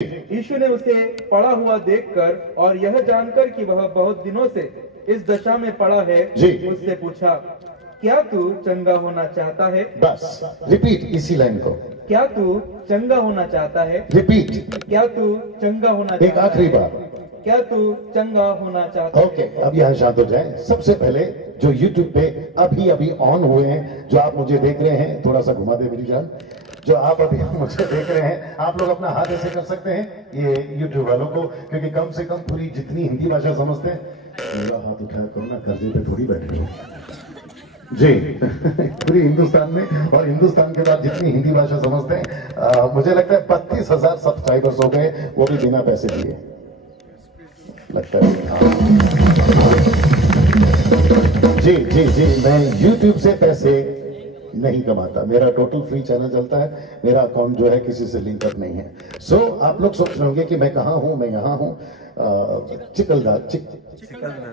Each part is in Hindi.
यीशु ने उसे पड़ा हुआ देखकर और यह जानकर कि वह बहुत दिनों से इस दशा में पड़ा है, उससे पूछा, क्या तू चंगा होना चाहता है? बस रिपीट इसी लाइन को। क्या तू चंगा होना चाहता है? रिपीट। क्या तू चंगा होना चाहता है? एक आखिरी बार। क्या तू चंगा होना चाहता है? ओके, अब यहाँ शांत हो जाए। सबसे पहले जो YouTube पे अभी अभी ऑन हुए हैं, जो आप मुझे देख रहे हैं, थोड़ा सा घुमा दे मेरी जान, जो आप अभी मुझे देख रहे हैं, आप लोग अपना हाथ ऐसे कर सकते हैं ये YouTube वालों को, क्योंकि कम से कम पूरी जितनी हिंदी भाषा समझते हैं, मेरा हाथ उठाया करो ना, कर्जे पे थोड़ी बैठे हो जी पूरी हिंदुस्तान में, और हिंदुस्तान के बाद जितनी हिंदी भाषा समझते हैं, मुझे लगता है 32,000 सब्सक्राइबर्स हो गए, वो भी बिना पैसे दिए लगता है। जी जी जी, मैं YouTube से पैसे नहीं कमाता, मेरा टोटल फ्री चैनल चलता है, मेरा अकाउंट जो है किसी से लिंक अप नहीं है। सो आप लोग सोच रहे होंगे कि मैं कहाँ हूँ, मैं यहाँ हूँ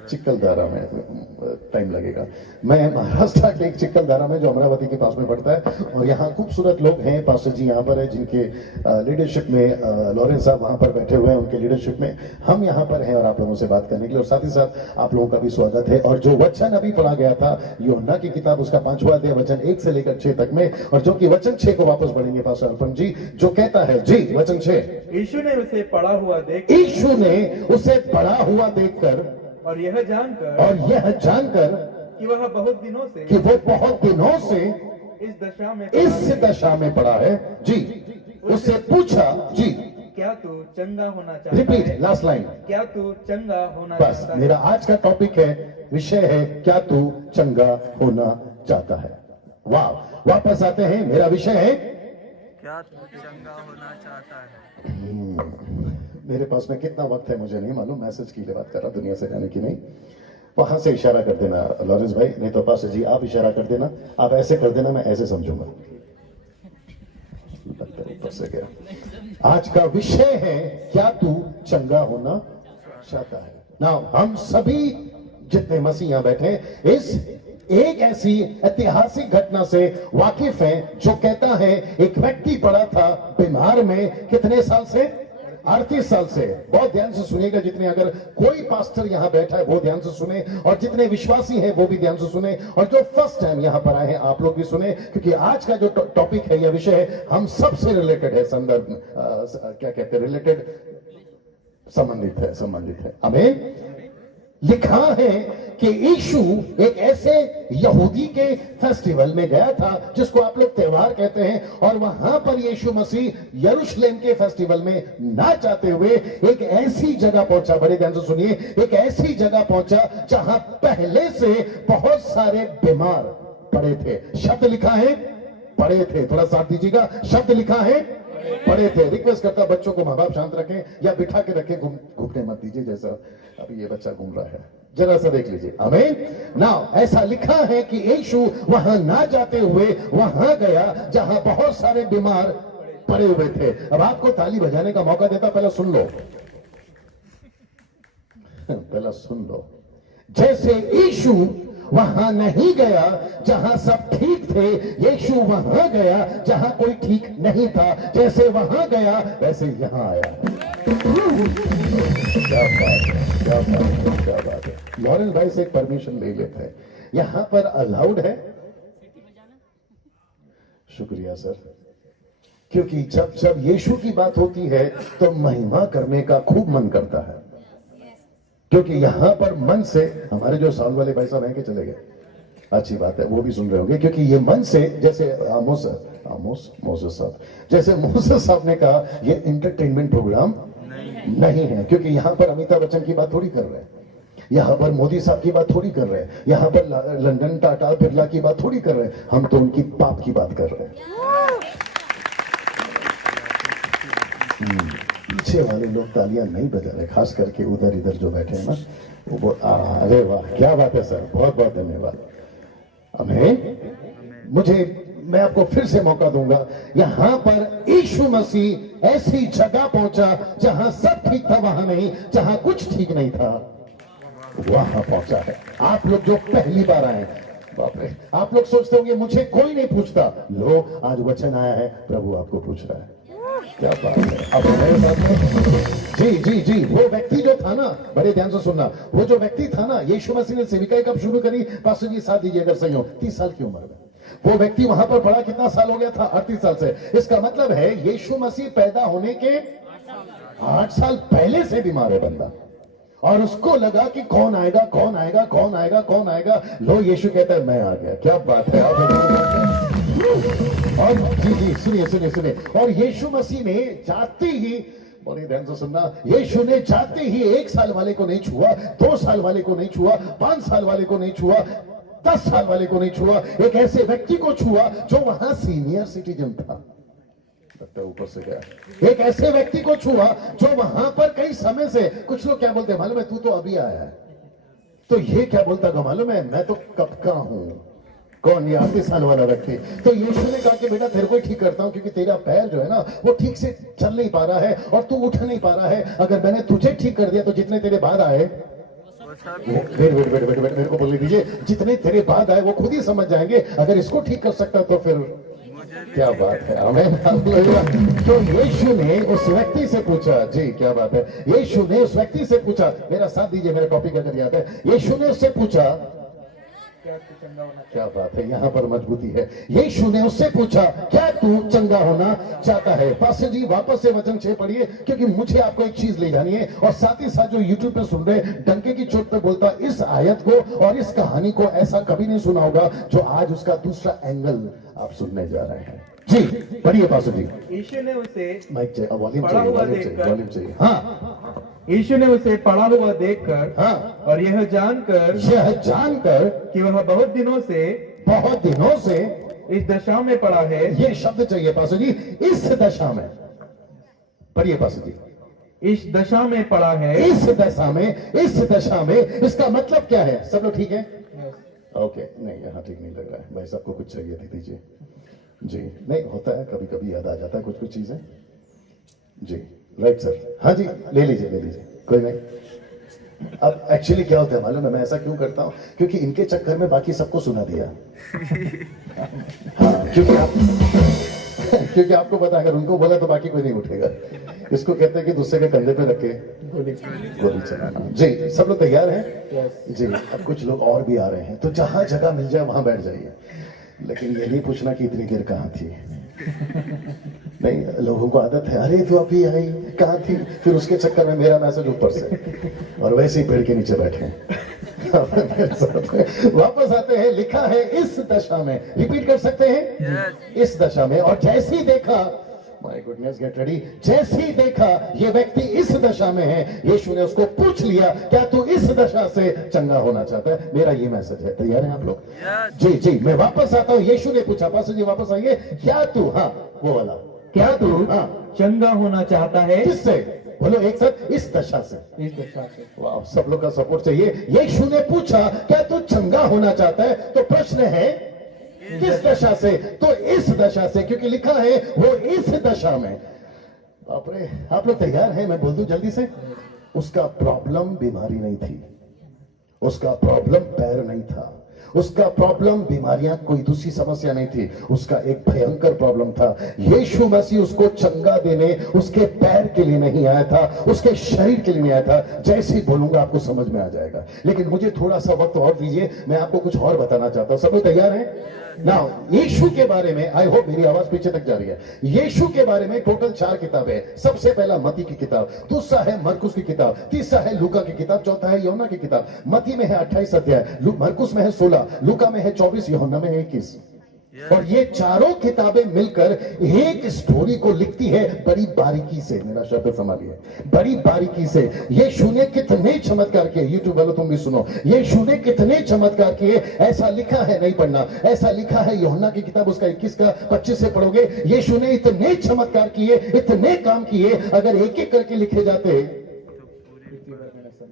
चिक्कलदारा में, टाइम लगेगा। मैं महाराष्ट्र के एक चिक्कलदारा में, जो अमरावती के पास में पड़ता है, और यहाँ खूबसूरत लोग हैं, पास्टर जी यहाँ पर है, जिनके लीडरशिप में लॉरेंस साहब वहाँ पर बैठे हुए हैं, उनके लीडरशिप में हम यहाँ पर हैं और आप लोगों से बात करने के लिए, और साथ ही साथ आप लोगों का भी स्वागत है। और जो वचन अभी पढ़ा गया था यूहन्ना की किताब, उसका 5वां अध्याय वचन 1 से लेकर 6 तक में, और जो कि वचन 6 को वापस पढ़ेंगे पास्टर अर्पण जी, जो कहता है जी वचन 6, यीशु ने उसे पड़ा हुआ देखकर और यह जानकर कि वह बहुत दिनों से इस दशा में पड़ा है जी, उससे पूछा जी, क्या तू चंगा होना चाहता है? Repeat last line. क्या तू चंगा होना बस चाहता है? मेरा आज का टॉपिक है, विषय है, क्या तू चंगा होना चाहता है। वाह, वापस आते हैं, मेरा विषय है क्या तू चंगा होना चाहता है? मेरे पास में कितना वक्त है मुझे नहीं मालूम, मैसेज की बात कर रहा, दुनिया से जाने की नहीं। वहां से इशारा कर देना लॉरेंस भाई, नहीं तो पास्टर जी आप इशारा कर देना, आप ऐसे कर देना, मैं ऐसे समझूंगा। ऊपर से गया। आज का विषय है, क्या तू चंगा होना चाहता है। नाउ हम सभी जितने मसीह यहां बैठे इस एक ऐसी ऐतिहासिक घटना से वाकिफ हैं, जो कहता है एक व्यक्ति पड़ा था बीमार में, कितने साल से? 38 साल से। बहुत ध्यान से सुनिएगा, जितने, अगर कोई पास्टर यहाँ बैठा है वो ध्यान से सुने, और जितने विश्वासी हैं वो भी ध्यान से सुने, और जो फर्स्ट टाइम यहाँ पर आए हैं आप लोग भी सुने, क्योंकि आज का जो टॉपिक है, यह विषय है, हम सबसे रिलेटेड है, संदर्भ क्या कहते हैं, रिलेटेड, संबंधित है। आमीन। लिखा है कि यीशु एक ऐसे यहूदी के फेस्टिवल में गया था, जिसको आप लोग त्योहार कहते हैं, और वहां पर यीशु मसीह यरूशलेम के फेस्टिवल में ना जाते हुए एक ऐसी जगह पहुंचा, बड़े ध्यान से सुनिए, एक ऐसी जगह पहुंचा जहां पहले से बहुत सारे बीमार पड़े थे। शब्द लिखा है पड़े थे, थोड़ा साथ दीजिएगा, शब्द लिखा है पड़े थे। रिक्वेस्ट करता बच्चों को माँ बाप शांत रखें या बिठा के रखें, घूमने मत दीजिए, जैसा अभी ये बच्चा घूम रहा है, जरा सा देख लीजिए। आमीन। नाउ ऐसा लिखा है कि यीशु वहां ना जाते हुए वहां गया जहां बहुत सारे बीमार पड़े हुए थे। अब आपको ताली बजाने का मौका देता, पहले सुन लो पहला सुन लो। जैसे यीशु वहां नहीं गया जहां सब ठीक थे, यीशु वहां गया जहां कोई ठीक नहीं था। जैसे वहां गया वैसे यहां आया। क्या बात है, क्या बात है, क्या बात है। लॉरेंस भाई से एक परमिशन ले लेते हैं, यहां पर अलाउड है? शुक्रिया सर, क्योंकि जब यीशु की बात होती है तो महिमा करने का खूब मन करता है, क्योंकि यहां पर मन से, हमारे जो साउंड वाले भाई साहब हैं कि चले गए, अच्छी बात है, वो भी सुन रहे होंगे, क्योंकि ये मन से, जैसे मोसेस साहब, जैसे मोसेस साहब ने कहा, ये एंटरटेनमेंट प्रोग्राम नहीं है, क्योंकि यहां पर अमिताभ बच्चन की बात थोड़ी कर रहे हैं, यहां पर मोदी साहब की बात थोड़ी कर रहे हैं, यहां पर लंदन टाटा बिरला की बात थोड़ी कर रहे हैं, हम तो उनकी पाप की बात कर रहे हैं। पीछे वाले लोग तालियां नहीं बजा रहे, खास करके उधर इधर जो बैठे हैं ना, वो अरे वाह, क्या बात है सर, बहुत बहुत धन्यवाद। मैं आपको फिर से मौका दूंगा, यहां पर यीशु मसीह ऐसी जगह पहुंचा जहां सब ठीक था वहां नहीं, जहां कुछ ठीक नहीं था वहां पहुंचा है। आप लोग जो पहली बार आए, बाप रे, आप लोग सोचते होंगे मुझे कोई नहीं पूछता, लो आज वचन आया है, प्रभु आपको पूछ रहा है। क्या बात है। अब मेरे साथ में जी वो व्यक्ति जो था ना, बड़े ध्यान से सुनना, वो जो व्यक्ति था ना, यीशु मसीह ने सेविकाई कब शुरू करी? पास्टर जी साथ दीजिए अगर सही हो, 30 साल की उम्र में वो व्यक्ति वहां पर पड़ा। कितना साल हो गया था? 38 साल से। इसका मतलब है यीशु मसीह पैदा होने के 8 साल पहले से बीमार है बंदा, और उसको लगा कि कौन आएगा कौन आएगा कौन आएगा कौन आएगा। लो यीशु कहता है मैं आ गया। क्या बात है। और जी सुनिए। और यीशु मसीह ने जाते ही, बड़े ध्यान से सुनना, यीशु ने जाते ही 1 साल वाले को नहीं छुआ, 2 साल वाले को नहीं छुआ, 5 साल वाले को नहीं छुआ, 10 साल वाले को नहीं छुआ, एक ऐसे व्यक्ति को छुआ जो वहां सीनियर सिटीजन था। ऊपर से गया। एक ऐसे व्यक्ति को छुआ जो वहां पर कई समय से, कुछ लोग क्या बोलते हैं मालूम है, तू तो अभी आया है, तो ये क्या बोलता है मालूम है, मैं तो कब का हूं। कौन? ये 38 साल वाला व्यक्ति। तो यीशु ने कहा कि बेटा तेरे को ठीक करता हूं, क्योंकि तेरा पैर जो है ना वो ठीक से चल नहीं पा रहा है और तू उठ नहीं पा रहा है। अगर मैंने तुझे ठीक कर दिया तो जितने तेरे बाद आए, वेट मेरे को बोलने दीजिए, जितने तेरे बाद आए वो खुद ही समझ जाएंगे। अगर इसको ठीक कर सकता तो फिर क्या बात है। आमीन। तो यीशु ने उस व्यक्ति से पूछा, जी क्या बात है, यीशु ने उस व्यक्ति से पूछा, मेरा साथ दीजिए, मेरा टॉपिक अगर याद है। यीशु ने उससे पूछा, क्या बात है, यहां पर मजबूती है। यीशु ने उससे पूछा क्या तू चंगा होना चाहता है? पास्टर जी वापस से वचन 6 पढ़िए, क्योंकि मुझे आपको एक चीज ले जानी है, और साथ ही साथ जो यूट्यूब पे सुन रहे डंके की चोट पे बोलता, इस आयत को और इस कहानी को ऐसा कभी नहीं सुना होगा जो आज उसका दूसरा एंगल आप सुनने जा रहे हैं। जी पढ़िए पास्टर जी। यीशु ने उसे माइक चाहिए, वॉल्यूम चाहिए। हाँ, यीशु ने उसे पड़ा हुआ देखकर, हाँ, और यह जानकर कि वह बहुत दिनों से इस दशा में पड़ा है। ये शब्द चाहिए पास्टर जी, इस दशा में। पढ़िए पास्टर जी। इस दशा में पड़ा है। इस दशा में इसका मतलब क्या है? सब लोग ठीक है? ओके, नहीं यहाँ ठीक नहीं लग रहा है भाई, सबको कुछ चाहिए थी, दीजिए जी। नहीं होता है, कभी कभी याद आ जाता है कुछ चीजें। जी राइट सर, हाँ जी ले लीजिए कोई नहीं। अब एक्चुअली क्या होता है मालूम है, मैं ऐसा क्यों करता हूँ, क्योंकि इनके चक्कर में बाकी सबको सुना दिया। हाँ, क्योंकि आपको पता है अगर उनको बोला तो बाकी कोई नहीं उठेगा। इसको कहते हैं कि दूसरे के कंधे पे रख के गोली चलाना। जी सब लोग तैयार हैं? जी अब कुछ लोग और भी आ रहे हैं, तो जहां जगह मिल जाए वहां बैठ जाइए, लेकिन ये नहीं पूछना कि इतनी देर कहाँ थी। नहीं, लोगों को आदत है, अरे तू अभी आई, कहाँ थी, फिर उसके चक्कर में मेरा मैसेज ऊपर से, और वैसे ही पेड़ के नीचे बैठे। वापस आते हैं, लिखा है इस दशा में, रिपीट कर सकते हैं, इस दशा में। और जैसे ही देखा, माय गुडनेस गेट रेडी, जैसे ही देखा ये व्यक्ति इस दशा में है, यीशु ने उसको पूछ लिया क्या तू इस दशा से चंगा होना चाहता है? मेरा ये मैसेज है, तैयार हैं आप लोग? जी मैं वापस आता हूँ। यीशु ने पूछा, पास्टर जी वापस आइए, क्या तू, हाँ वो वाला, क्या तू चंगा होना चाहता है? किससे? बोलो एक साथ, इस दशा से। वाह, सब लोग का सपोर्ट चाहिए। यीशु ने पूछा क्या तू चंगा होना चाहता है? तो प्रश्न है किस दशा से? तो इस दशा से, क्योंकि लिखा है वो इस दशा में। बाप रे, आप लोग तैयार हैं? मैं बोल दूं जल्दी से। उसका प्रॉब्लम बीमारी नहीं थी, उसका प्रॉब्लम पैर नहीं था, उसका प्रॉब्लम बीमारियां कोई दूसरी समस्या नहीं थी, उसका एक भयंकर प्रॉब्लम था। यीशु मसीह उसको चंगा देने उसके पैर के लिए नहीं आया था, उसके शरीर के लिए नहीं आया था। जैसे ही बोलूंगा आपको समझ में आ जाएगा, लेकिन मुझे थोड़ा सा वक्त और दीजिए, मैं आपको कुछ और बताना चाहता हूं। सब लोग तैयार हैं? नाउ यीशु के बारे में, आई होप मेरी आवाज पीछे तक जा रही है। यीशु के बारे में टोटल 4 किताबें। सबसे पहला मती की किताब, दूसरा है मरकुस की किताब, तीसरा है लूका की किताब, चौथा है यूहन्ना की किताब। मती में है 28 अध्याय, मरकुस में है 16, लूका में है 24, यूहन्ना में है 21। और ये चारों किताबें मिलकर एक स्टोरी को लिखती है बड़ी बारीकी से। मेरा शब्द संभालिए, बड़ी बारीकी से। यीशु ने कितने चमत्कार किए, यूट्यूब वालों तुम भी सुनो, यीशु ने कितने चमत्कार किए। ऐसा लिखा है, नहीं पढ़ना, ऐसा लिखा है यूहन्ना की किताब उसका 21 का 25 से पढ़ोगे। यीशु ने इतने चमत्कार किए, इतने काम किए, अगर एक एक करके लिखे जाते,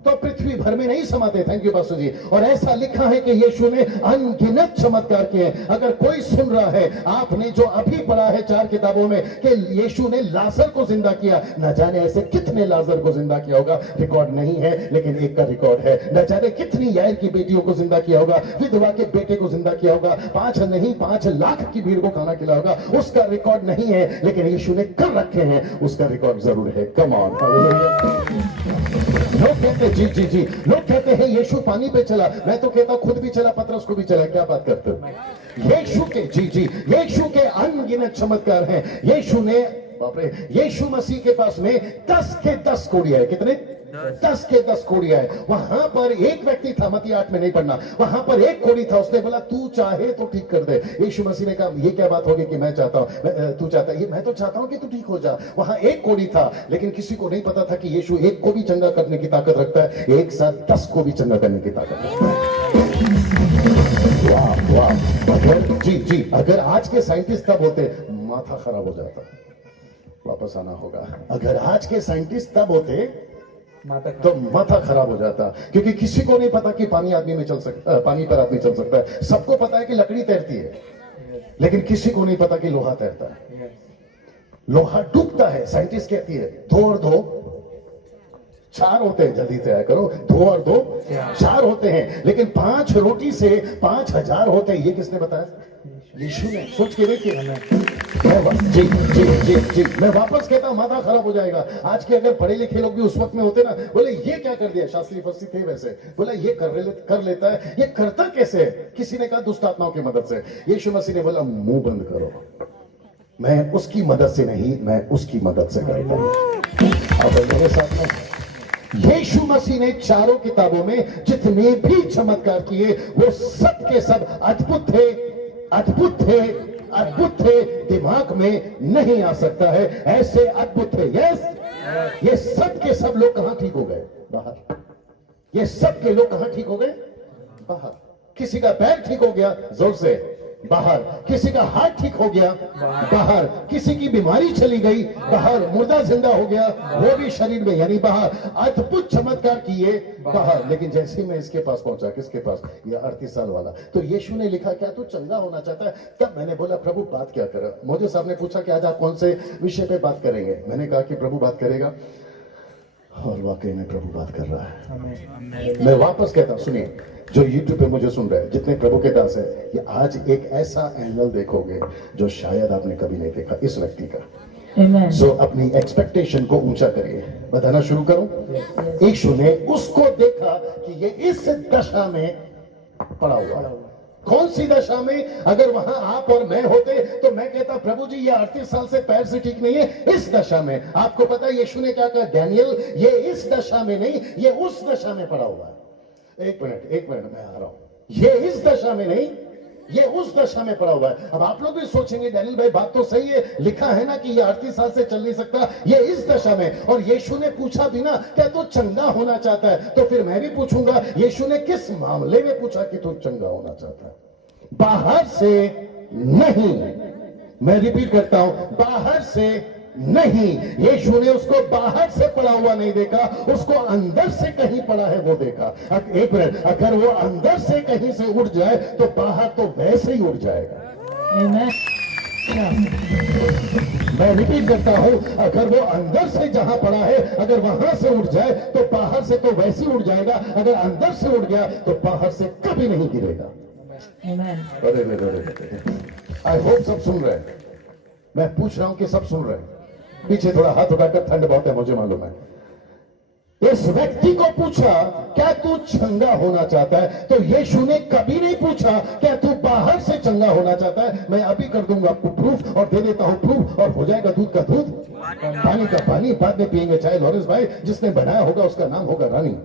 तो पृथ्वी भर में नहीं समाते। थैंक यू पास्टर जी। और ऐसा लिखा है कि यीशु ने अनगिनत चमत्कार किए। अगर कोई सुन रहा है, आपने जो अभी पढ़ा है 4 किताबों में कि यीशु ने लाजर को जिंदा किया, न जाने ऐसे कितने लाजर को जिंदा किया होगा, रिकॉर्ड नहीं है, लेकिन एक का रिकॉर्ड है। न जाने कितनी यायर की बेटियों को जिंदा किया होगा, विधवा के बेटे को जिंदा किया होगा, 5 नहीं 5 लाख की भीड़ को खाना खिलाया होगा, उसका रिकॉर्ड नहीं है, लेकिन यीशु ने कर रखे हैं, उसका रिकॉर्ड जरूर है। Come on. लोग कहते जी जी जी, लोग कहते हैं यीशु पानी पे चला, मैं तो कहता हूं खुद भी चला, पतरस को भी चला। क्या बात करते हो? यीशु के जी जी, यीशु के अनगिनत चमत्कार हैं। यीशु ने, बाप रे, यीशु मसीह के पास में 10 के 10 कोड़ियां है। कितने? 10 के 10 कोड़ियां है। वहां पर एक व्यक्ति था, मत्ती 8 में नहीं पढ़ना, वहां पर एक कोड़ी था, उसने बोला तू चाहे तो ठीक कर दे। यीशु मसीह ने कहा ये क्या बात होगी कि मैं चाहता हूं, तू चाहता है, मैं तो चाहता हूं कि तू ठीक हो जा। वहां एक कोड़ी था, लेकिन किसी को नहीं पता था कि यीशु एक को भी चंगा करने की ताकत रखता है, एक साथ 10 को भी चंगा करने की ताकत रखता है। वाह वाह। अगर जी जी, अगर आज के साइंटिस्ट तब होते, माथा खराब हो जाता, वापस आना होगा। अगर आज के साइंटिस्ट तब होते तो माथा खराब हो जाता, क्योंकि किसी को नहीं पता कि पानी आदमी में चल सकता, पानी पर आदमी चल सकता है। सबको पता है कि लकड़ी तैरती है, लेकिन किसी को नहीं पता कि लोहा तैरता है। लोहा डूबता है, साइंटिस्ट कहती है 2 और 2 4 होते हैं, जल्दी तैयार करो, 2 और 2 4 होते हैं, लेकिन 5 रोटी से 5000 होते हैं। ये किसने बताया? यीशु ने। सोच के देखिए। जी जी जी जी, मैं वापस कहता हूं माथा खराब हो जाएगा। आज के अगर पढ़े लिखे लोग भी उस वक्त में होते ना, बोले ये क्या कर दिया, शास्त्री फस्त्री थे वैसे, बोला ये कर लेता है, ये करता कैसे है? किसी ने कहा दुष्ट आत्माओं की मदद से। यीशु मसीह ने बोला मुंह बंद करो, मैं उसकी मदद से नहीं, मैं उसकी मदद से करता हूं। अब मेरे साथ में यीशु मसीह ने 4 किताबों में जितने भी चमत्कार किए, वो सब के सब अद्भुत थे, अद्भुत थे, अद्भुत थे, दिमाग में नहीं आ सकता है, ऐसे अद्भुत थे। यस, ये सब के सब लोग कहां ठीक हो गए? बाहर। ये सब के लोग कहां ठीक हो गए? बाहर। किसी का पैर ठीक हो गया, जोर से, बाहर। किसी का हाथ ठीक हो गया, बाहर। किसी की बीमारी चली गई, बाहर। मुर्दा जिंदा हो गया, वो भी शरीर में, यानी बाहर। अद्भुत चमत्कार किए, बाहर। लेकिन जैसे ही मैं इसके पास पहुंचा, किसके पास? ये 38 साल वाला। तो यीशु ने लिखा क्या तू चंगा होना चाहता है? तब मैंने बोला प्रभु बात क्या करे? मोदी साहब ने पूछा कि आज आप कौन से विषय पे बात करेंगे? मैंने कहा कि प्रभु बात करेगा, और वाकई में प्रभु बात कर रहा है। मैं वापस कहता हूं, सुनिए, जो YouTube पे मुझे सुन रहे हैं, जितने प्रभु के दास है, ये आज एक ऐसा एंगल देखोगे जो शायद आपने कभी नहीं देखा इस व्यक्ति का। सो अपनी एक्सपेक्टेशन को ऊंचा करिए। बताना शुरू करूं। यीशु ने उसको देखा कि ये इस दशा में पड़ा हुआ। कौन सी दशा में? अगर वहां आप और मैं होते तो मैं कहता प्रभु जी ये 38 साल से पैर से ठीक नहीं है, इस दशा में। आपको पता है यीशु ने क्या कहा? डैनियल ये इस दशा में नहीं, ये उस दशा में पड़ा हुआ है। एक मिनट मैं आ रहा हूं। ये इस दशा में नहीं, ये उस दशा में पड़ा हुआ है। अब आप लोग भी सोचेंगे डैनियल भाई बात तो सही है, लिखा है ना कि ये 38 साल से चल नहीं सकता, ये इस दशा में। और यीशु ने पूछा भी ना क्या तू चंगा होना चाहता है? तो फिर मैं भी पूछूंगा यीशु ने किस मामले में पूछा कि तू चंगा होना चाहता है? बाहर से नहीं, मैं रिपीट करता हूं, बाहर से नहीं। यीशु ने उसको बाहर से पड़ा हुआ नहीं देखा, उसको अंदर से कहीं पड़ा है वो देखा। एक मिनट, अगर वो अंदर से कहीं से उठ जाए तो बाहर तो वैसे ही उठ जाएगा। मैं रिपीट करता हूं, अगर वो अंदर से जहां पड़ा है, अगर वहां से उठ जाए तो बाहर से तो वैसे ही उठ जाएगा। अगर अंदर से उठ गया तो बाहर से कभी नहीं गिरेगा। अरे आई होप सब सुन रहे हैं। मैं पूछ रहा हूं कि सब सुन रहे हैं। पीछे थोड़ा हाथ उठाकर, ठंड बहुत है मुझे मालूम है। इस व्यक्ति को पूछा क्या तू चंगा होना चाहता है? तो यीशु ने कभी नहीं पूछा क्या तू बाहर से चंगा होना चाहता है। मैं अभी कर दूंगा आपको प्रूफ, और दे देता हूं प्रूफ, और हो जाएगा दूध का दूध, पानी का पानी। बाद में पिएंगे चाहे लॉरेंस भाई, जिसने बनाया होगा उसका नाम होगा रानी।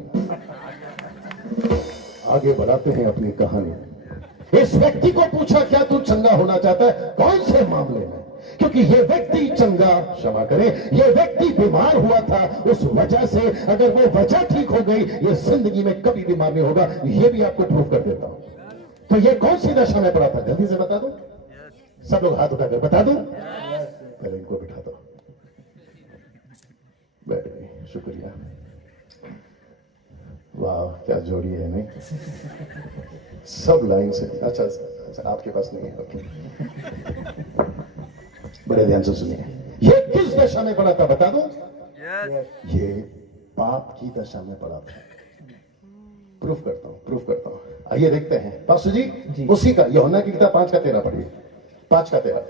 आगे बढ़ाते हैं अपनी कहानी। इस व्यक्ति को पूछा क्या तू चंगा होना चाहता है? कौन से मामले में? क्योंकि ये व्यक्ति चंगा, क्षमा करें, ये व्यक्ति बीमार हुआ था, उस वजह से अगर वो वजह ठीक हो गई, ये जिंदगी में कभी बीमार नहीं होगा। ये भी आपको प्रूफ कर देता हूं। तो ये कौन सी दशा में पड़ा था? जल्दी से बता दो, सब लोग हाथ उठाकर बता दो। पहले इनको बिठा दो, बैठ गए, शुक्रिया। वाह क्या जोड़ी है, नहीं? सब लाइन से। अच्छा अच्छा, आपके पास नहीं है, ओके। बड़े ध्यान से सुनिए, ये किस दशा में पड़ा था बता दूं? ये पाप की दशा में पड़ा था। प्रूफ करता हूं। आइए देखते हैं पास्टर जी। उसी का यूहन्ना की किताब 5 का 13 पढ़िए। 5 का 13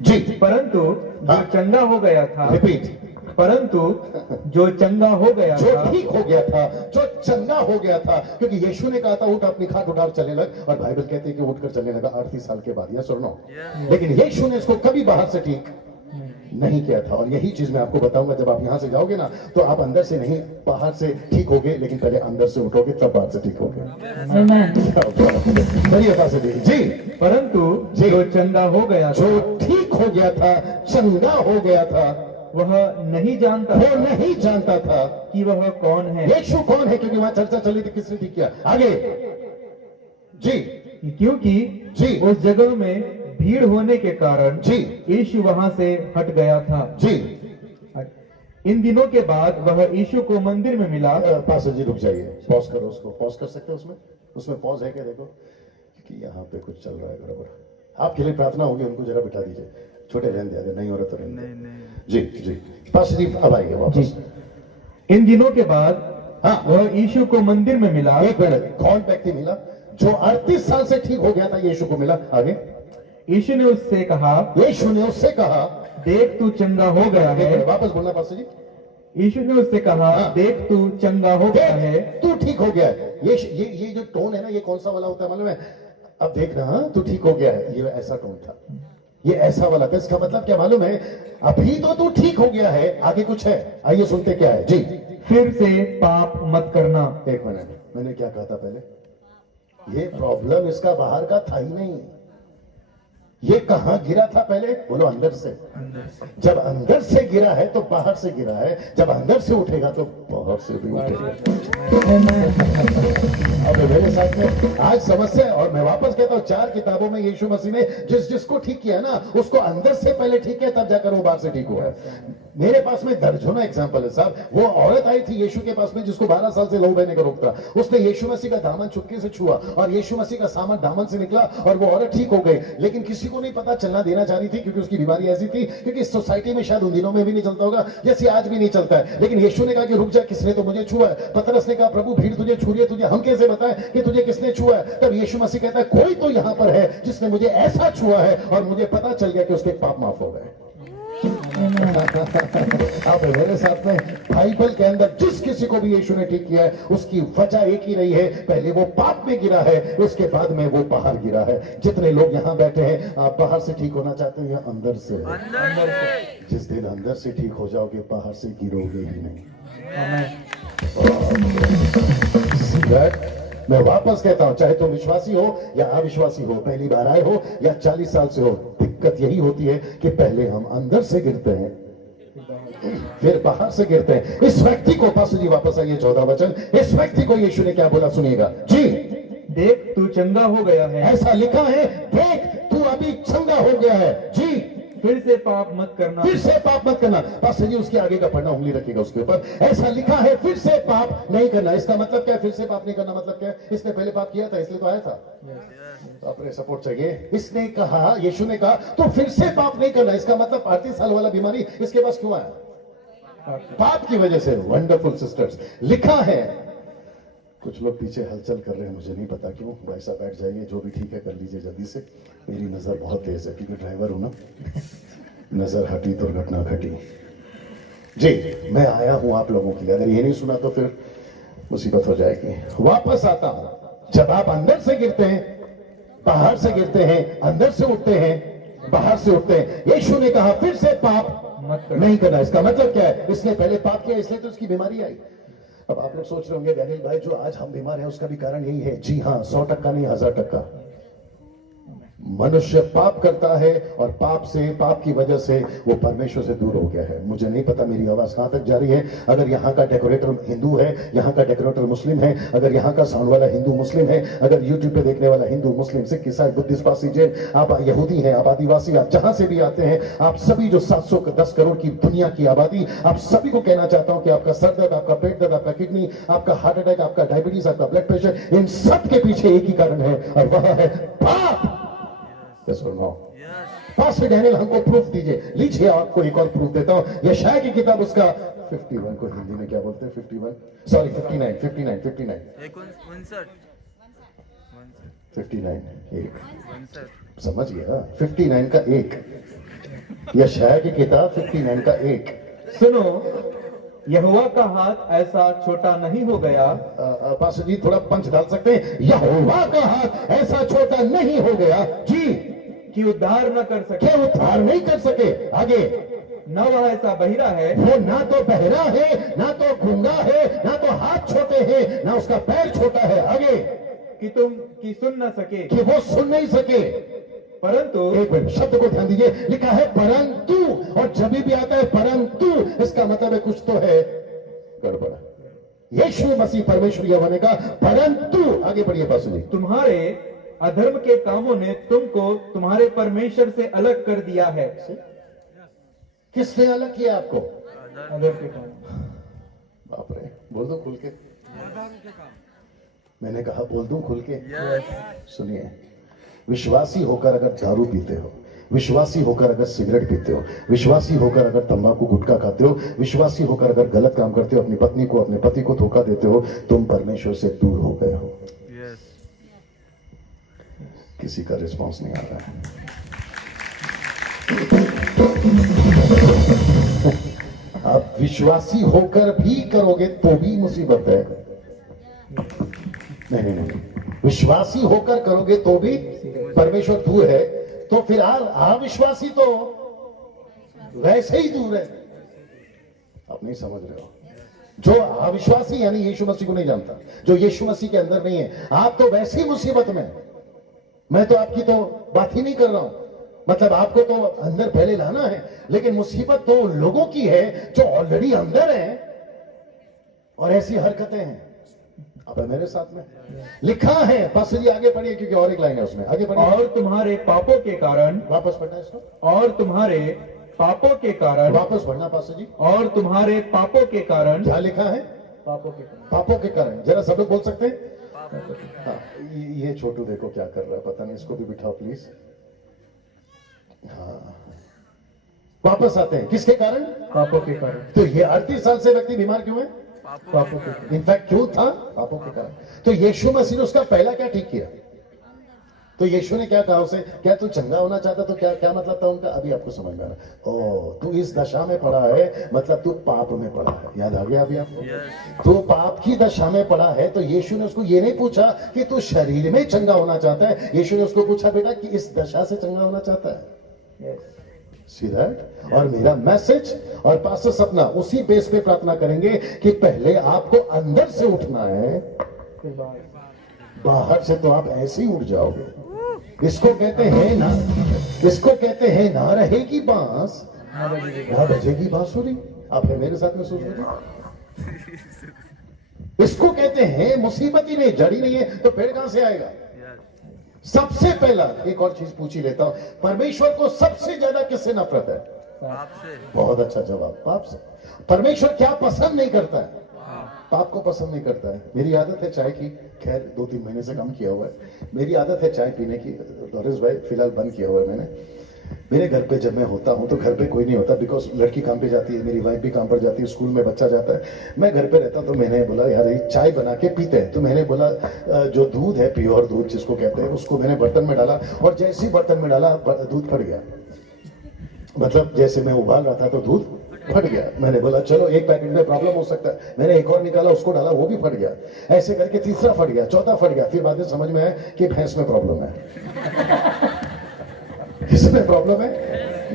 जी। परंतु जो चंगा हो गया था, रिपीट, परंतु जो चंगा हो गया जो था, ठीक हो गया था, जो चंगा हो गया था, क्योंकि यीशु ने कहा था उठ अपनी खाट उठाकर चलने लग, और बाइबल कहती है कि उठकर चलने लगा 38 साल के बाद, या सुनो। लेकिन यीशु ने इसको कभी बाहर से ठीक नहीं किया था। और यही चीज मैं आपको बताऊंगा, जब आप यहां से जाओगे ना तो आप अंदर से नहीं बाहर से ठीक होगे, लेकिन पहले अंदर से उठोगे तब बाहर से ठीक होगे। जी। परंतु जो चंगा हो गया, जो ठीक हो गया था, चंगा हो गया था, वह नहीं जानता था कि वह कौन है, यीशु कौन है, क्योंकि वहां चर्चा चली थी किसने ठीक किया। आगे जी। क्योंकि जी उस जगह में भीड़ होने के कारण जी यीशु वहां से हट गया था। जी। इन दिनों के बाद वह यीशु को मंदिर में मिला। पास्टर जी रुक जाइए, पॉज करो, उसको पॉज कर सकते हैं? उसमें पॉज है क्या? देखो, क्योंकि यहाँ पे कुछ चल रहा है गड़बड़। आपके लिए प्रार्थना होगी, उनको जरा बिठा दीजिए, छोटे रहने दीजिए, नहीं हो रहा तो रहने। जी जी पास्टर जी अब आइए वापस। इन दिनों के बाद वह यीशु को मंदिर में मिला। एक मिनट, कौन व्यक्ति मिला? जो 38 साल से ठीक हो गया था, यीशु को मिला। आगे। यीशु ने उससे कहा, देख तू चंगा हो गया है। वापस बोलना पास्टर जी। यीशु ने उससे कहा, देख तू चंगा हो गया है, तू ठीक हो गया है। ये जो टोन है ना, ये कौन सा वाला होता है मालूम है? अब देखना, तू ठीक हो गया है, ये ऐसा टोन था, ये ऐसा वाला था। इसका मतलब क्या मालूम है? अभी तो तू ठीक हो गया है, आगे कुछ है। आइए सुनते क्या है जी। फिर से पाप मत करना। एक मिनट, मैंने क्या कहा था पहले? ये प्रॉब्लम इसका बाहर का था ही नहीं। ये कहां गिरा था पहले? बोलो, अंदर से। जब अंदर से गिरा है तो बाहर से गिरा है, जब अंदर से उठेगा तो बाहर से भी उठेगा। अब मेरे साथ में आज समस्या है, और मैं वापस कहता हूं 4 किताबों में यीशु मसीह ने जिसको ठीक किया ना, उसको अंदर से पहले ठीक किया, तब जाकर वो बाहर से ठीक हुआ है। मेरे पास में दर्जनों एग्जाम्पल है साहब। वो औरत आई थी यीशु के पास में जिसको 12 साल से लहू बहने का रोग था। उसने यीशु मसीह का दामन चुटकी से छुआ और यीशु मसीह का सामान दामन से निकला और वो औरत ठीक हो गई। लेकिन किसी को नहीं पता चलना देना चाह रही थी, क्योंकि उसकी बीमारी ऐसी थी, क्योंकि सोसाइटी में शायद उन दिनों में भी नहीं चलता होगा, जैसे आज भी नहीं चलता है। लेकिन यीशु ने कहा कि रुक जा, किसने तो मुझे छुआ है। पतरस ने कहा, प्रभु भीड़ तुझे छू रही है, तुझे हम कैसे बताएं कि तुझे किसने छुआ है? तब यीशु मसीह कहता है, कोई तो यहां पर है जिसने मुझे ऐसा छुआ है और मुझे पता चल गया कि उसके पाप माफ हो गए। आप मेरे साथ में बाइबल के अंदर जिस किसी को भी यीशु ने ठीक किया है, उसकी वजह एक ही रही है, पहले वो पाप में गिरा है, उसके बाद में वो बाहर गिरा है। जितने लोग यहाँ बैठे हैं, आप बाहर से ठीक होना चाहते हैं या अंदर से? जिस दिन अंदर से ठीक हो जाओगे, बाहर से गिरोगे ही नहीं। मैं वापस कहता हूं, चाहे तुम विश्वासी हो या अविश्वासी हो, पहली बार आए हो या 40 साल से हो, दिक्कत यही होती है कि पहले हम अंदर से गिरते हैं, फिर बाहर से गिरते हैं। इस व्यक्ति को, पास्टर जी वापस आइए 14 वचन, इस व्यक्ति को यीशु ने क्या बोला सुनिएगा जी। देख तू चंगा हो गया है, ऐसा लिखा है, देख तू अभी चंगा हो गया है जी। फिर से पाप मत करना, फिर से पाप मत करना। पास्टर जी उसके आगे का पढ़ना, उंगली रखिएगा उसके ऊपर। ऐसा लिखा है, फिर से पाप नहीं करना। इसका मतलब क्या है? फिर से पाप नहीं करना मतलब क्या है? इसने पहले पाप किया था, इसलिए तो आया था। अपने सपोर्ट चाहिए। इसने कहा, यीशु ने कहा तो फिर से पाप नहीं करना। इसका मतलब 38 साल वाला बीमारी इसके पास क्यों आया? पाप की वजह से। वंडरफुल सिस्टर्स, लिखा है, कुछ लोग पीछे हलचल कर रहे हैं, मुझे नहीं पता क्यों। भाई साहब बैठ जाइए, जो भी ठीक है कर लीजिए जल्दी से। मेरी नजर बहुत तेज है क्योंकि ड्राइवर हूं ना, नजर हटी दुर्घटना घटी। जी, मैं आया हूं आप लोगों के लिए, अगर ये नहीं सुना तो फिर मुसीबत हो जाएगी। वापस आता हूं, जब आप अंदर से गिरते हैं, बाहर से गिरते हैं, अंदर से उठते हैं, बाहर से उठते हैं। यीशु ने कहा फिर से पाप नहीं करना। इसका मतलब क्या है? इसने पहले पाप किया, इसलिए तो उसकी बीमारी आई। अब आप लोग सोच रहे होंगे, डैनियल भाई जो आज हम बीमार हैं उसका भी कारण यही है। जी हाँ, 100% नहीं, 1000%। मनुष्य पाप करता है और पाप की वजह से वो परमेश्वर से दूर हो गया है। मुझे नहीं पता मेरी आवाज कहां तक जा रही है। अगर यहाँ का डेकोरेटर हिंदू है, यहाँ का डेकोरेटर मुस्लिम है, अगर यहाँ का साउंड वाला हिंदू मुस्लिम है, अगर यूट्यूब पे देखने वाला हिंदू मुस्लिम सिख ईसाई बुद्धिस्ट पारसी जैन, आप यहूदी हैं, आप आदिवासी, आप जहां से भी आते हैं, आप सभी जो 710 करोड़ की दुनिया की आबादी, आप सभी को कहना चाहता हूं कि आपका सर दर्द, आपका पेट दर्द, आपका किडनी, आपका हार्ट अटैक, आपका डायबिटीज, आपका ब्लड प्रेशर, इन सब के पीछे एक ही कारण है और वह है पाप। पास्टर डैनियल हमको प्रूफ दीजिए। लीजिए आपको एक और प्रूफ देता हूं। यशायाह की किताब उसका 51 को हिंदी में क्या बोलते हैं? 59 एक समझिए, 59 का एक। यशायाह की किताब 59 का एक। सुनो, यहोवा का हाथ ऐसा छोटा नहीं हो गया। पास्टर जी थोड़ा पंच डाल सकते हैं? यहोवा का हाथ ऐसा छोटा नहीं हो गया जी कि उद्धार न कर सके। क्या उद्धार नहीं कर सके? आगे, न वह ऐसा बहिरा है, वो ना तो बहरा है, ना तो गूंगा है, ना तो हाथ छोटे हैं, ना उसका पैर छोटा है। आगे, कि सुन न सके, कि वो सुन नहीं सके, परंतु, एक मिनट शब्द को ध्यान दीजिए, लिखा है परंतु, और जब भी आता है परंतु, इसका मतलब है कुछ तो है गड़बड़। यीशु मसीह परमेश्वर यहोवा ने कहा परंतु, आगे बढ़िए पास्टर जी, तुम्हारे अधर्म के कामों ने तुमको तुम्हारे परमेश्वर से अलग कर दिया है। किसने अलग किया आपको? अधर्म के काम। बाप रे, बोल दो खुल के। मैंने कहा बोल दूं खुल के। सुनिए, विश्वासी होकर अगर दारू पीते हो, विश्वासी होकर अगर सिगरेट पीते हो, विश्वासी होकर अगर तंबाकू गुटखा खाते हो, विश्वासी होकर अगर गलत काम करते हो, अपनी पत्नी को अपने पति को धोखा देते हो, तुम परमेश्वर से दूर हो गए हो। किसी का रिस्पॉन्स नहीं आ रहा है। आप विश्वासी होकर भी करोगे तो भी मुसीबत है। नहीं, विश्वासी होकर करोगे तो भी परमेश्वर दूर है, तो फिर अविश्वासी तो वैसे ही दूर है। आप नहीं समझ रहे हो। जो अविश्वासी यानी यीशु मसीह को नहीं जानता, जो यीशु मसीह के अंदर नहीं है, आप तो वैसी मुसीबत में। मैं तो आपकी तो बात ही नहीं कर रहा हूं, मतलब आपको तो अंदर पहले लाना है, लेकिन मुसीबत तो लोगों की है जो ऑलरेडी अंदर है और ऐसी हरकतें हैं। अब मेरे साथ में लिखा है, पास्टर जी आगे पढ़िए क्योंकि और एक लाइन है उसमें, आगे पढ़िए। और तुम्हारे पापों के कारण, वापस पढ़ना इसको, और तुम्हारे पापों के कारण, वापस पढ़ना पास्टर जी। और तुम्हारे पापों के कारण, क्या लिखा है? पापों के कारण, पापों के कारण। जरा सब लोग बोल सकते हैं? हाँ, ये छोटू देखो क्या कर रहा है, पता नहीं, इसको भी बिठाओ प्लीज। हाँ, वापस आते हैं, किसके कारण? पापों के कारण। तो ये 38 साल से व्यक्ति बीमार क्यों है? पापों के कारण। इनफैक्ट क्यों था? पापों के कारण। तो यीशु मसीह ने उसका पहला क्या ठीक किया? तो यीशु ने क्या कहा उसे? क्या तू चंगा होना चाहता? तो क्या मतलब था उनका? अभी आपको समझ में आ रहा। ओ, तू इस दशा में पड़ा है, मतलब तू पाप में पड़ा है। याद आ गया अभी आपको? तू पाप की दशा में पड़ा है, तो यीशु ने उसको ये नहीं पूछा कि तू शरीर में चंगा होना चाहता है, यीशु ने उसको पूछा बेटा कि इस दशा से चंगा होना चाहता है। सीधा। और मेरा मैसेज और पास्टर सपना उसी बेस पे प्रार्थना करेंगे कि पहले आपको अंदर से उठना है, बाहर से तो आप ऐसे ही उठ जाओगे। इसको कहते हैं ना, इसको कहते हैं ना रहेगी बांस ना बजेगी बांसुरी। आप है मेरे साथ में सोच लीजिए। इसको कहते हैं मुसीबत ही नहीं, जड़ी नहीं है तो पेड़ कहां से आएगा? सबसे पहला एक और चीज पूछ ही लेता हूं, परमेश्वर को सबसे ज्यादा किससे नफरत है? पाप से। बहुत अच्छा जवाब, पाप से। परमेश्वर क्या पसंद नहीं करता है? पाप को पसंद नहीं करता है। मेरी आदत है चाय की, खैर 2-3 महीने से कम किया हुआ है। मेरी आदत है चाय पीने की, नरेश भाई फिलहाल बंद किया हुआ है मैंने। मेरे घर पे जब मैं होता हूं तो घर पे कोई नहीं होता, बिकॉज लड़की काम पे जाती है, मेरी वाइफ भी काम पर जाती है, स्कूल में बच्चा जाता है, मैं घर पे रहता। तो मैंने बोला यार ये चाय बना के पीते हैं, तो मैंने बोला जो दूध है, प्योर दूध जिसको कहते हैं, उसको मैंने बर्तन में डाला, और जैसे ही बर्तन में डाला दूध फट गया। मतलब जैसे मैं उबाल रहा था तो दूध फट गया। मैंने बोला चलो एक पैकेट में प्रॉब्लम हो सकता है, मैंने एक और निकाला, उसको डाला, वो भी फट गया। ऐसे करके तीसरा फट गया, चौथा फट गया। फिर बाद में समझ में आया कि भैंस में प्रॉब्लम है। किसमें प्रॉब्लम है?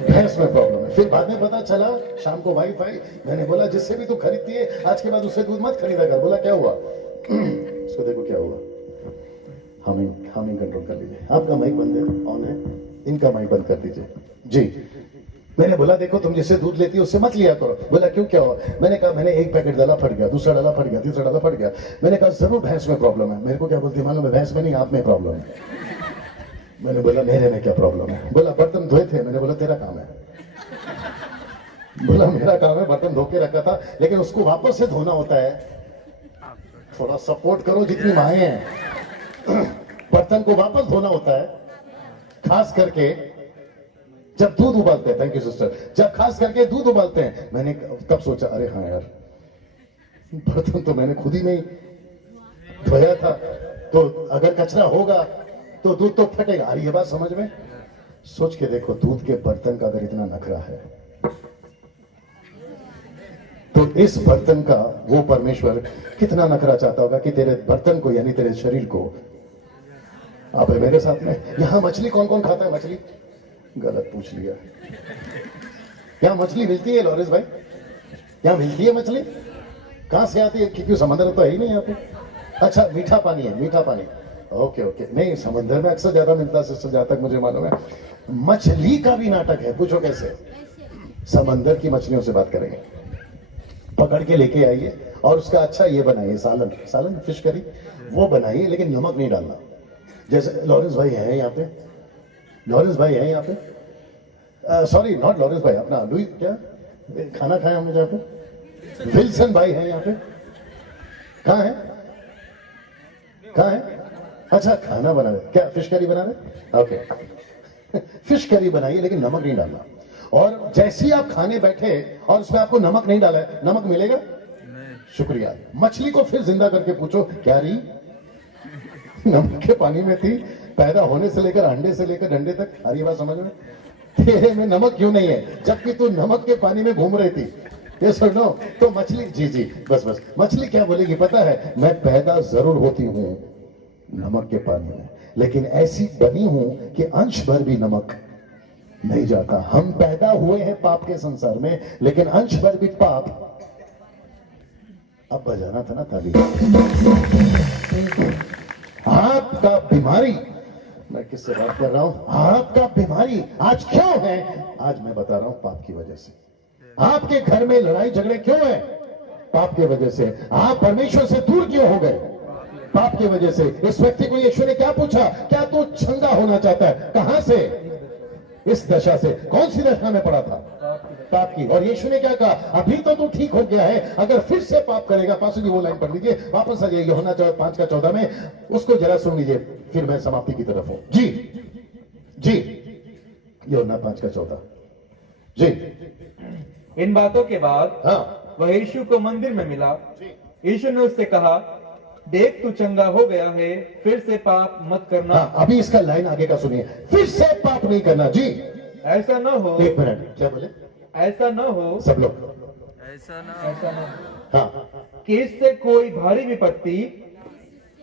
भैंस में प्रॉब्लम है। फिर बाद में पता चला, शाम को वाइफ आई, मैंने बोला जिससे भी तू खरीदती है आज के बाद उससे दूध मत खरीदा कर। बोला क्या हुआ? उसको देखो क्या हुआ। हामिंग कंट्रोल कर लीजिए। आपका माइक बंद है, ऑन है, इनका माइक बंद कर दीजिए जी। मैंने बोला देखो तुम जिससे दूध लेती हो उससे मत लिया करो। बोला क्यों, क्या हुआ? मैंने कहा मैंने एक पैकेट डाला फट गया, दूसरा डाला फट गया, तीसरा डाला फट गया। मैंने कहा जरूर भैंस में प्रॉब्लम है। मेरे को क्या बोलती है मालूम है? भैंस में नहीं, आप में प्रॉब्लम है। मैंने बोला मेरे में क्या प्रॉब्लम है? बोला बर्तन धोए थे। मैंने बोला तेरा काम है। बोला मेरा काम है, बर्तन धो के रखा था, लेकिन उसको वापस से धोना होता है। थोड़ा सपोर्ट करो जितनी माएँ हैं। बर्तन को वापस धोना होता है, खास करके जब दूध उबालते हैं। Thank you sister. जब खास करके दूध उबालते हैं। मैंने कब सोचा अरे हाँ यार, बर्तन तो मैंने खुद ही नहीं धोया था, तो अगर कचरा होगा तो दूध तो फटेगा। अरे ये बात समझ में? सोच के देखो, दूध के बर्तन का अगर इतना नखरा है तो इस बर्तन का वो परमेश्वर कितना नखरा चाहता होगा कि तेरे बर्तन को, यानी तेरे शरीर को। आप है मेरे साथ में? यहां मछली कौन कौन खाता है? मछली गलत पूछ लिया। क्या मछली मिलती है लॉरेंस भाई? क्या मिलती है मछली? कहां से आती है? क्योंकि समंदर तो है ही नहीं यहाँ पे। अच्छा मीठा पानी है, मीठा पानी। ओके ओके, नहीं समंदर में अक्सर ज्यादा मिलता है सिस्टर, जहां तक मुझे मालूम है। मछली का भी नाटक है, पूछो कैसे? समंदर की मछलियों से बात करेंगे, पकड़ के लेके आइए और उसका अच्छा ये बनाइए, सालन, सालन फिश करी वो बनाइए, लेकिन नमक नहीं डालना। जैसे लॉरेंस भाई है यहाँ पे, लॉरेंस भाई है यहाँ पे, सॉरी नॉट लॉरेंस भाई, अपना लुई, क्या खाना खाया हमने जहाँ पे? विल्सन भाई है यहाँ पे। कहाँ है? कहाँ है? अच्छा खाना बना रहे, क्या फिश करी बना रहे? ओके फिश करी बनाइए, लेकिन नमक नहीं डालना। और जैसे ही आप खाने बैठे और उसमें आपको नमक नहीं डाला है, नमक मिलेगा? शुक्रिया। मछली को फिर जिंदा करके पूछो क्या रही? नमक के पानी में थी, पैदा होने से लेकर अंडे से लेकर डंडे तक। अरे बात समझ में? तेरे में नमक क्यों नहीं है जबकि तू नमक के पानी में घूम रही थी? ये सुनो तो मछली, जी जी बस बस, मछली क्या बोलेगी पता है? मैं पैदा जरूर होती हूं नमक के पानी में, लेकिन ऐसी बनी हूं कि अंश भर भी नमक नहीं जाता। हम पैदा हुए हैं पाप के संसार में, लेकिन अंश भर भी पाप। अब बजाना था ना ताली। आपका बीमारी, मैं किससे बात कर रहा हूं? आपका बीमारी आज क्यों है? आज मैं बता रहा हूं, पाप की वजह से। आपके घर में लड़ाई झगड़े क्यों है? पाप की वजह से। आप परमेश्वर से दूर क्यों हो गए? पाप की वजह से। इस व्यक्ति को यीशु ने क्या पूछा? क्या तू चंगा होना चाहता है? कहां से? इस दशा से। कौन सी दशा में पड़ा था? पाप की। और यीशु ने क्या कहा? अभी तो तू ठीक हो गया है, अगर फिर से पाप करेगा। पास जी वो लाइन पढ़ लीजिए, वापस आ जाइए यूहन्ना 5:14 में, उसको जरा सुन लीजिए, फिर मैं समाप्ति की तरफ हूं। जी जी, यूहन्ना 5:14 जी। इन बातों के बाद हाँ, वह यीशु को मंदिर में मिला। यीशु ने उससे कहा, देख तू चंगा हो गया है, फिर से पाप मत करना। हाँ, अभी इसका लाइन आगे का सुनिए, फिर से पाप नहीं करना। जी, ऐसा न हो। एक मिनट, क्या बोले? ऐसा न हो, सब लोग ऐसा न हो हाँ, कि इससे कोई भारी विपत्ति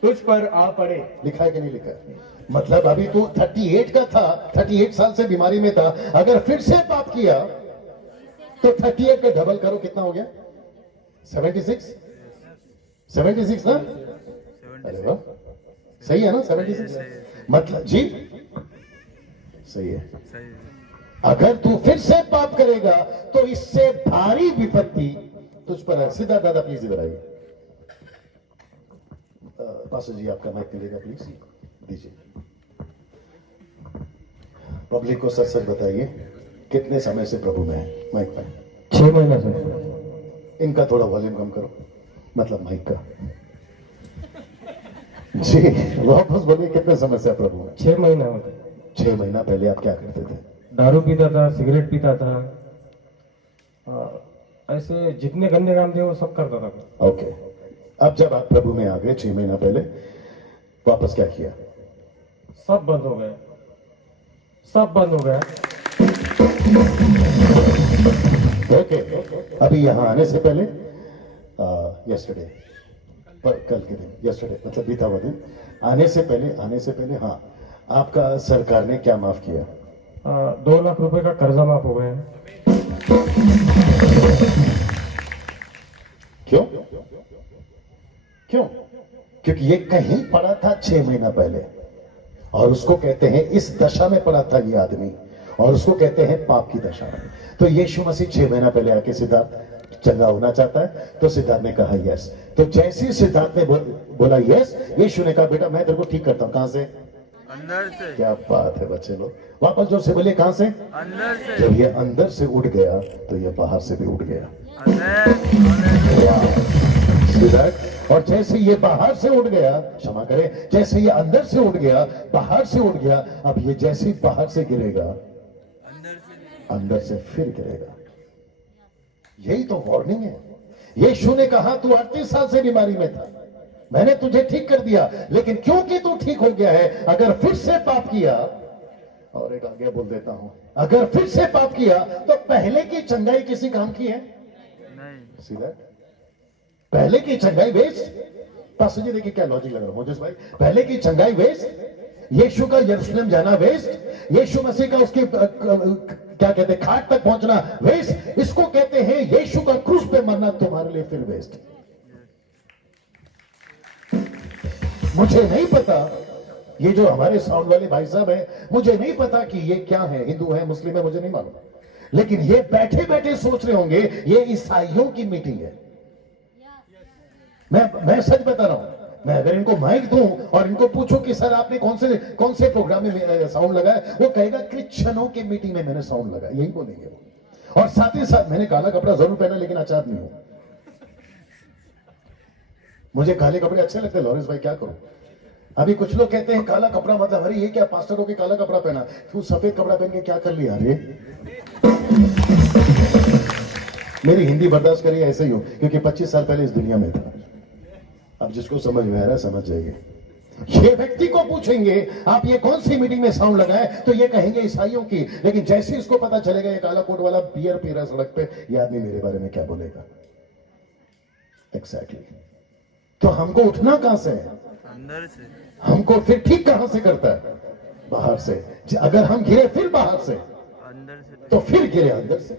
तुझ पर आ पड़े। लिखा है कि नहीं लिखा है? मतलब अभी तू 38 का था, 38 साल से बीमारी में था, अगर फिर से पाप किया तो 38 का डबल करो, कितना हो गया? 76 76 ना? अरे वाह, सही है ना? 76 मतलब जी सही है। अगर तू फिर से पाप करेगा तो इससे भारी विपत्ति तुझ पर है। सीधा दादा प्लीज इधर आइए। पास्टर जी आपका माइक मिलेगा प्लीज, दीजिए। पब्लिक को सच सच बताइए, कितने समय से प्रभु में है? माइक पर 6 महीना से। इनका थोड़ा वॉल्यूम कम करो, मतलब माइक का। जी वापस बोलिए, कितने समय से प्रभु में? 6 महीना हो गए। 6 महीना पहले आप क्या करते थे? दारू पीता था, सिगरेट पीता था, ऐसे जितने गंदे काम थे वो सब करता था। ओके, अब जब आप प्रभु में आ गए 6 महीना पहले, वापस क्या किया? सब बंद हो गया, सब बंद हो गया। ओके, अभी यहां आने से पहले यस्टरडे, कल के दिन, यस्टरडे मतलब बीता हुआ दिन, आने से पहले हाँ, आपका सरकार ने क्या माफ किया? 2 लाख रुपए का कर्जा माफ हो गया। क्यों? क्यों? क्योंकि ये कहीं पड़ा था 6 महीना पहले, और उसको कहते हैं इस दशा में पड़ा था ये आदमी, और उसको कहते हैं पाप की दशा में। तो यीशु मसीह 6 महीना पहले आके सिद्धार्थ चंगा होना चाहता है, तो सिद्धार्थ ने कहा यस। तो जैसे ही सिद्धार्थ ने बोला यस, यीशु ने कहा बेटा मैं तेरे को ठीक करता हूं। कहां से? अंदर से। क्या बात है बच्चे लोग, वापस जोर से बोलिए, कहां से? अंदर से। जब ये अंदर से उठ गया तो ये बाहर से भी उठ गया। और जैसे ये बाहर से उठ गया, क्षमा करें, जैसे ये अंदर से उठ गया, बाहर से उठ गया, अब ये जैसे ही बाहर से गिरेगा, अंदर से फिर गिरेगा। यही तो वार्निंग है। यीशु ने कहा तू 38 साल से बीमारी में था, मैंने तुझे ठीक कर दिया, लेकिन क्योंकि तू ठीक हो गया है, अगर फिर से पाप किया, और एक आगे बोल देता हूं, अगर फिर से पाप किया तो पहले की चंगाई किसी काम की है? नहीं। सीधा पहले की चंगाई वेस्ट। पास्टर जी देखिए क्या लॉजिक लग रहा है मोजेस भाई, पहले की चंगाई वेस्ट, यीशु का यरूशलेम जाना वेस्ट, यीशु मसीह का उसके क्या कहते हैं खाट तक पहुंचना वेस्ट, इसको कहते हैं यीशु का क्रूस पे मरना तुम्हारे लिए फिर वेस्ट। मुझे नहीं पता, ये जो हमारे साउंड वाले भाई साहब हैं, मुझे नहीं पता कि ये क्या है, हिंदू है मुस्लिम है, मुझे नहीं मालूम, लेकिन ये बैठे बैठे सोच रहे होंगे ये ईसाइयों की मीटिंग है। मैं सच बता रहा हूं, मैं अगर इनको माइक दूं और इनको पूछूं कि सर आपने कौन से प्रोग्राम में साउंड लगाया, वो कहेगा क्रिश्चियनों के मीटिंग में मैंने साउंड लगाया, यही बोलेंगे वो। और साथ ही साथ मैंने काला कपड़ा जरूर पहना, लेकिन आचार नहीं हूं। मुझे काले कपड़े अच्छे लगते हैं लॉरेंस भाई, क्या करूं। अभी कुछ लोग कहते हैं काला कपड़ा मतलब, अरे ये क्या पास्टर हो के काला कपड़ा पहना, तू सफेद कपड़ा पहन के क्या कर लिया? अरे मेरी हिंदी बर्दाश्त करिए, ऐसे ही हो, क्योंकि 25 साल पहले इस दुनिया में था। अब जिसको समझ में आ रहा है समझ जाइए। ये व्यक्ति को पूछेंगे आप ये कौन सी मीटिंग में साउंड लगाए, तो ये कहेंगे ईसाइयों की, लेकिन जैसे इसको पता चलेगा ये काला कोट वाला बियर पी रहा सड़क पे, ये आदमी मेरे बारे में क्या बोलेगा। एग्जैक्टली। तो हमको उठना कहां से है? अंदर से। हमको फिर ठीक कहां से करता है? बाहर से। अगर हम गिरे फिर बाहर से, अंदर से, तो फिर गिरे अंदर से।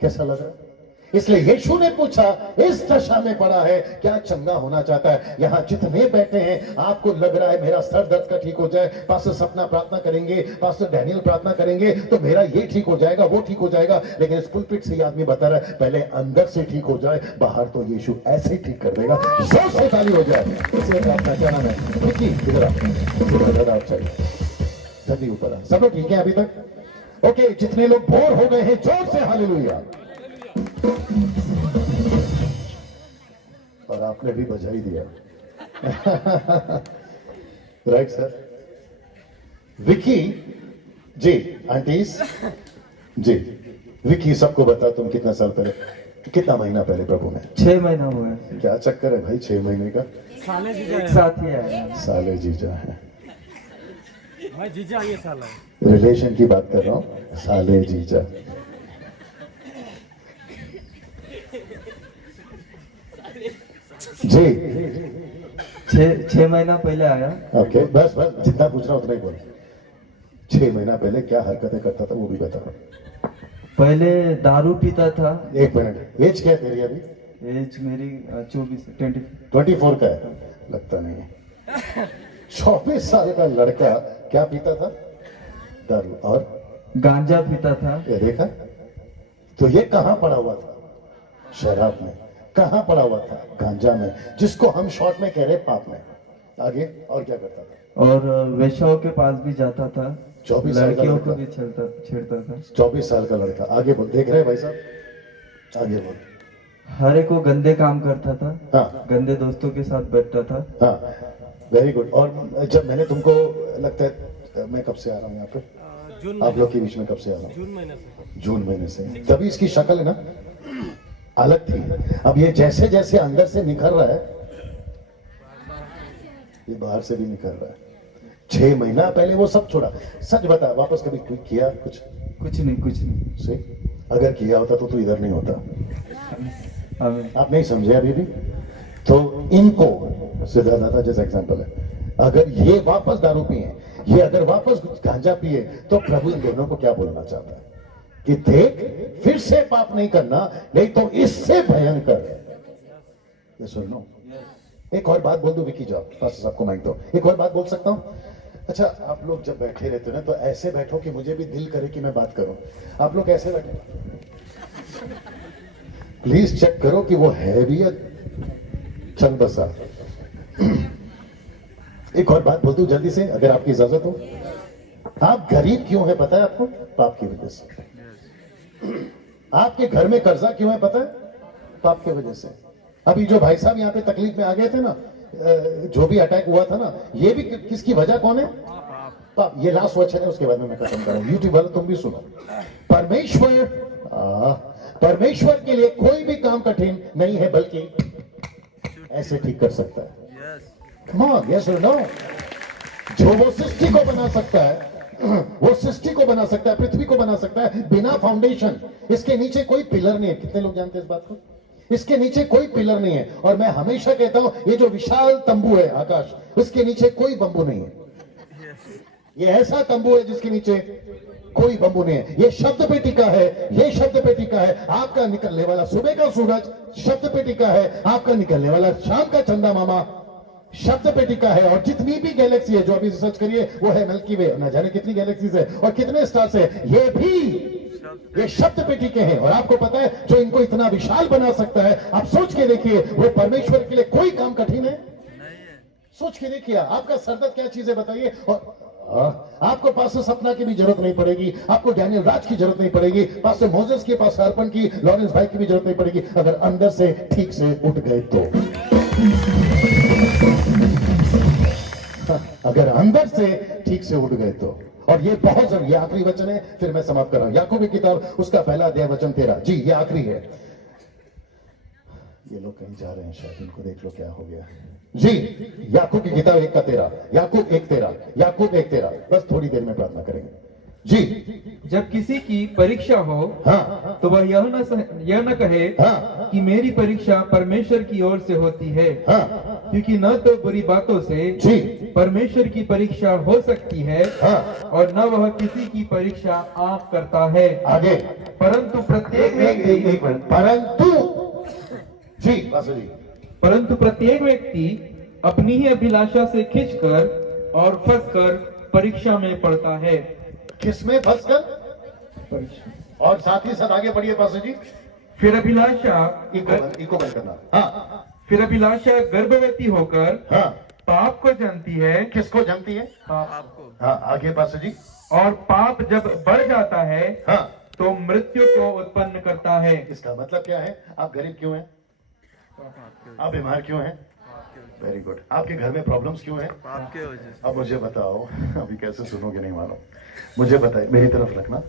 कैसा लग रहा है? इसलिए यीशु ने पूछा इस दशा में पड़ा है, क्या चंगा होना चाहता है? यहां जितने बैठे हैं, आपको लग रहा है मेरा सर दर्द का ठीक हो जाए, पास्टर सपना प्रार्थना करेंगे, पास्टर डैनियल प्रार्थना करेंगे, तो मेरा ये ठीक हो जाएगा, वो ठीक हो जाएगा, लेकिन इस पुलपिट से आदमी बता रहा है पहले अंदर से ठीक हो जाए, बाहर तो यीशु ऐसे ही ठीक कर देगा। जोर से ताली हो जाए। इसलिए प्रार्थना क्या नाम है? इधर आप चाहिए जल्दी ऊपर आ। सब लोग ठीक है अभी तक? ओके, जितने लोग बोर हो गए हैं जोर से हालेलुया। और आपने भी बजा ही दिया। Right sir. Vicky ji, aunties ji, Vicky सबको बता तुम कितना साल पहले, कितना महीना पहले प्रभु में? 6 महीना हुआ है। क्या चक्कर है भाई 6 महीने का? साले जीजा एक साथ ही आया। साले जीजा है भाई, जीजा ये साला रिलेशन की बात कर रहा हूं, साले जीजा। जी 6 महीना पहले आया। ओके, बस जितना पूछ रहा उतना ही बोल। 6 महीना पहले क्या हरकतें करता था वो भी बता। पहले दारू पीता था। एक मिनट, एज क्या है तेरी अभी? एज मेरी 24 का है, लगता नहीं है। 24 साल का लड़का क्या पीता था? दारू और गांजा पीता था। ये देखा? तो ये कहां पड़ा हुआ था? शराब में। कहां पड़ा हुआ था? गांजा में, जिसको हम शॉर्ट में कह रहे पाप में। आगे और क्या करता था? और वेश्याओं के पास भी जाता था, 24 साल का लड़कियों को भी छेड़ता था। 24 साल का लड़का। आगे बोल, देख रहे हैं भाई साहब? आगे बोल। हर एक को गंदे काम करता था। हाँ, गंदे दोस्तों के साथ बैठता था। हाँ, वेरी गुड। और जब मैंने तुमको, लगता है मैं कब से आ रहा हूँ यहाँ पे, आप लोग के बीच में कब से आ रहा हूँ? जून महीने से। तभी इसकी शक्ल है ना अलग थी। अब ये जैसे जैसे अंदर से निखर रहा है, ये बाहर से भी निकल रहा है। 6 महीना पहले वो सब छोड़ा। सच बता, वापस कभी किया कुछ नहीं। सही, अगर किया होता तो तू इधर नहीं होता। आप नहीं समझे अभी भी? तो इनको सिद्धार्थ जैसा एग्जांपल है, अगर ये वापस दारू पिए, ये अगर वापस गांजा पिए, तो प्रभु इन दोनों को क्या बोलना चाहता है कि देख, फिर से पाप नहीं करना, नहीं तो इससे भयंकर यस और नो? एक और बात बोल दो विकी जॉब, पास्टर साहब को माइक दो। एक और बात बोल सकता हूं? अच्छा, आप लोग जब बैठे रहते हो ना तो ऐसे बैठो कि मुझे भी दिल करे कि मैं बात करूं। आप लोग ऐसे बैठे, प्लीज चेक करो कि वो है भी या चंद बसा। एक और बात बोल दूं जल्दी से, अगर आपकी इजाजत हो। आप गरीब क्यों है पता है आपको? पाप की वजह से। आपके घर में कर्जा क्यों है पता है? पाप की वजह से। अभी जो भाई साहब यहाँ पे तकलीफ में आ गए थे ना, जो भी अटैक हुआ था ना, ये भी किसकी वजह कौन है? पाप। ये लास्ट वचन है, उसके बाद में मैं खत्म करूं। यूट्यूब वाले तुम भी सुनो। परमेश्वर के लिए कोई भी काम कठिन नहीं है, बल्कि ऐसे ठीक कर सकता है। Come on, yes or no? जो वो सृष्टि को बना सकता है, वो सृष्टि को बना सकता है, पृथ्वी को बना सकता है बिना फाउंडेशन। इसके नीचे कोई पिलर नहीं है। कितने लोग जानते हैं इस बात को? इसके नीचे कोई पिलर नहीं है। और मैं हमेशा कहता हूं, ये जो विशाल तंबू है आकाश, उसके नीचे कोई बंबू नहीं है। ये ऐसा तंबू है जिसके नीचे कोई बंबू नहीं है। ये शब्द पे टिका है, ये शब्द पे टिका है। आपका निकलने वाला सुबह का सूरज शब्द पे टिका है, आपका निकलने वाला शाम का चंदा मामा शब्द पे टिका है। और जितनी भी गैलेक्सी है, जो अभी रिसर्च करिए, वो है मिल्की वे। न जाने कितनी गैलेक्सीज है और कितने स्टार्स है, ये भी ये शब्द पे टिके हैं। और आपको पता है, जो इनको इतना विशाल बना सकता है, आप सोच के देखिए, वो परमेश्वर के लिए कोई काम कठिन है? सोच के देखिए। आपका सरदर्द क्या चीज है बताइए? और आपको पास्टर सपना की भी जरूरत नहीं पड़ेगी, आपको डैनियल राज की जरूरत नहीं पड़ेगी, पास्टर मोजेस की, पास्टर अर्पण की, लॉरेंस भाई की भी जरूरत नहीं पड़ेगी, अगर अंदर से ठीक से उठ गए तो। अगर अंदर से ठीक से उठ गए तो। और ये बहुत जरूरी, ये आखिरी वचन है, फिर मैं समाप्त कर रहा हूं। याकूब की किताब, उसका पहला अध्याय वचन 13। जी, ये आखिरी है। ये लोग कहीं जा रहे हैं शायद, इनको देख लो क्या हो गया। जी, याकूब की किताब 1:13, याकूब 1:13, याकूब 1:13। बस थोड़ी देर में प्रार्थना करेंगे। जी, जब किसी की परीक्षा हो, हाँ, तो वह यह न कहे हाँ, कि मेरी परीक्षा परमेश्वर की ओर से होती है, हाँ, क्योंकि न तो बुरी बातों से जी, परमेश्वर की परीक्षा हो सकती है, हाँ, और न वह किसी की परीक्षा आप करता है। आगे। परंतु प्रत्येक व्यक्ति एक मिनट, परंतु जी, बासु जी, परंतु प्रत्येक व्यक्ति अपनी ही अभिलाषा से खींचकर और फंसकर परीक्षा में पड़ता है। किसमें फंसकर? और साथ ही साथ आगे बढ़िए पासु जी। फिर अभिलाषा इको बंद करना। हाँ, फिर अभिलाषा गर्भवती होकर हाँ, पाप को जनती है। किसको जानती है? पाप को। हाँ, आगे पासु जी। और पाप जब बढ़ जाता है, हाँ, तो मृत्यु को उत्पन्न करता है। इसका मतलब क्या है? आप गरीब क्यों हैं? आप बीमार क्यों हैं? Very good. आपके घर में प्रॉब्लम्स क्यों हैं? आपके वजह से। अब मुझे बताओ, अभी कैसे सुनोगे नहीं मानो, मुझे बताइए, मेरी तरफ रखना,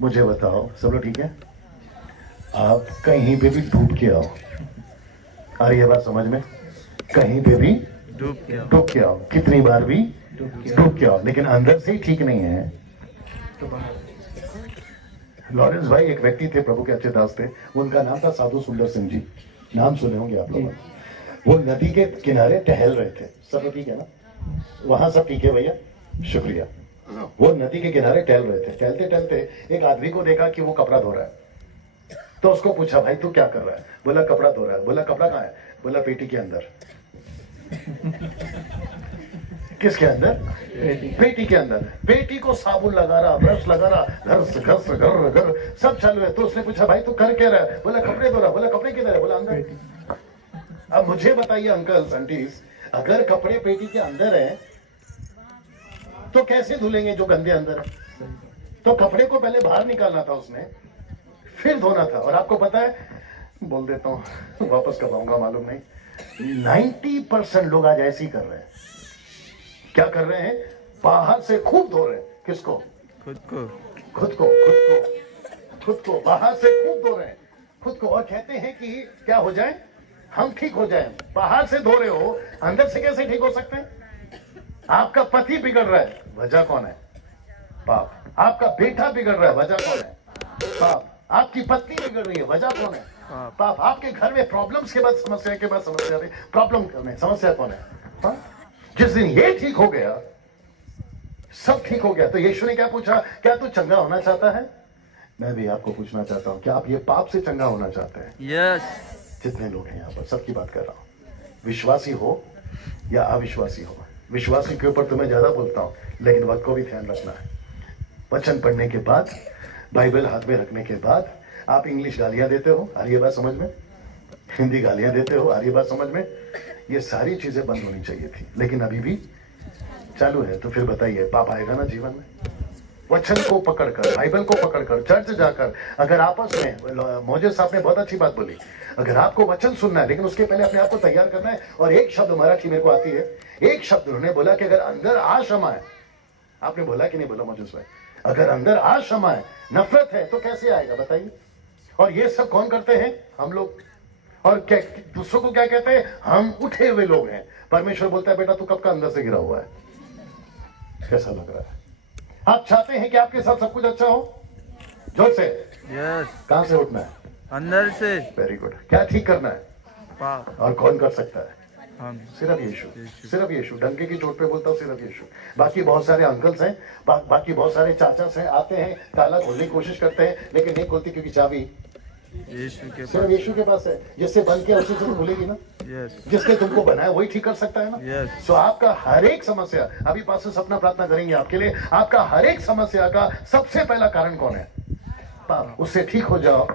मुझे बताओ, सब लोग ठीक है? आप कहीं पे भी डूब के आओ, आ रही है बात समझ में? कहीं पे भी डूब के आओ, कितनी बार भी डूब के आओ, लेकिन अंदर से ही ठीक नहीं है। लॉरेंस भाई एक व्यक्ति थे, प्रभु के अच्छे दास थे, उनका नाम था साधु सुंदर सिंह जी, नाम सुने होंगे आप लोग। वो नदी के किनारे टहल रहे थे। सब ठीक है ना? वहां सब ठीक है भैया? शुक्रिया। वो नदी के किनारे टहल रहे थे। टहलते टहलते एक आदमी को देखा कि वो कपड़ा धो रहा है, तो उसको पूछा, भाई तू क्या कर रहा है? बोला कपड़ा धो रहा है। बोला कपड़ा कहाँ है? बोला पेटी के अंदर। किसके अंदर? पेटी के अंदर। पेटी को साबुन लगा रहा, ब्रश लगा रहा, घर से घर सब चालू है। तो उसने पूछा, भाई तू कर क्या रहा है? बोला कपड़े धो रहा। बोला कपड़े किधर है? बोला अंदर। अब मुझे बताइए अंकल आंटीज, अगर कपड़े पेटी के अंदर है तो कैसे धुलेंगे जो गंदे अंदर है? तो कपड़े को पहले बाहर निकालना था उसने, फिर धोना था। और आपको पता है, बोल देता हूं, वापस कब आऊंगा मालूम नहीं, 90% लोग आज ऐसे ही कर रहे हैं। क्या कर रहे हैं? बाहर से खूब धो रहे हैं। किसको? खुद को बाहर से खूब धो रहे हैं, खुद को। और कहते हैं कि क्या हो जाए? हम ठीक हो जाएं। बाहर से धो रहे हो, अंदर से कैसे ठीक हो सकते हैं? आपका पति बिगड़ रहा है, वजह कौन है? पाप। आपका बेटा बिगड़ रहा है, वजह कौन है? पाप। आपकी पत्नी बिगड़ रही है, वजह कौन है? पाप। आपके घर में प्रॉब्लम्स के बाद समस्या, के बाद समस्या, प्रॉब्लम कौन है? समस्या कौन है? पाप। जिस दिन ये ठीक हो गया, सब ठीक हो गया। तो यीशु ने क्या पूछा? क्या तू चंगा होना चाहता है? मैं भी आपको पूछना चाहता हूं, क्या आप ये पाप से चंगा होना चाहते हैं? यस। जितने लोग हैं यहाँ पर सबकी बात कर रहा हूँ, विश्वासी हो या अविश्वासी हो, विश्वासी के ऊपर तो मैं ज्यादा बोलता हूँ, लेकिन वक्त को भी ध्यान रखना है। वचन पढ़ने के बाद, बाइबल हाथ में रखने के बाद आप इंग्लिश गालियां देते हो, आ रही है बात समझ में, हिंदी गालियां देते हो, आ रही है बात समझ में, ये सारी चीजें बंद होनी चाहिए थी, लेकिन अभी भी चालू है। तो फिर बताइए पाप आएगा ना जीवन में? वचन को पकड़कर, बाइबल को पकड़कर चर्च जाकर, अगर आपस में, मौजे साहब ने बहुत अच्छी बात बोली, अगर आपको वचन सुनना है, लेकिन उसके पहले अपने आप को तैयार करना है। और एक शब्द मराठी मेरे को आती है, एक शब्द उन्होंने बोला कि अगर अंदर आशमा है, आपने बोला कि नहीं बोला मौजूद भाई, अगर अंदर आशमा है, नफरत है, तो कैसे आएगा बताइए? और ये सब कौन करते हैं? हम लोग। और क्या दूसरों को क्या कहते हैं? हम उठे हुए लोग हैं। परमेश्वर बोलता है बेटा तू कब का अंदर से गिरा हुआ है। कैसा लग रहा है? आप चाहते हैं कि आपके साथ सब कुछ अच्छा हो? जोर से। यस। कहां से उठना है? अंदर से। Very good. क्या ठीक करना है? पाप। और कौन कर सकता है? हम। सिर्फ यीशु, सिर्फ यीशु। डंके की चोट पे बोलता हूँ सिर्फ यीशु। बाकी बहुत सारे अंकल्स हैं, बाकी बहुत सारे चाचास हैं, आते हैं, ताला खोलने की कोशिश करते हैं, लेकिन नहीं खोलती क्योंकि चाबी यीशु के सिर्फ यीशु के पास है। जिससे बन के उसी से तो खुलेगी ना। यस। जिसने तुमको बनाया वही ठीक कर सकता है ना। यस। सो आपका हर एक समस्या, अभी पास सपना प्रार्थना करेंगे आपके लिए, आपका हर एक समस्या का सबसे पहला कारण कौन है? पाप। उससे ठीक हो जाओ,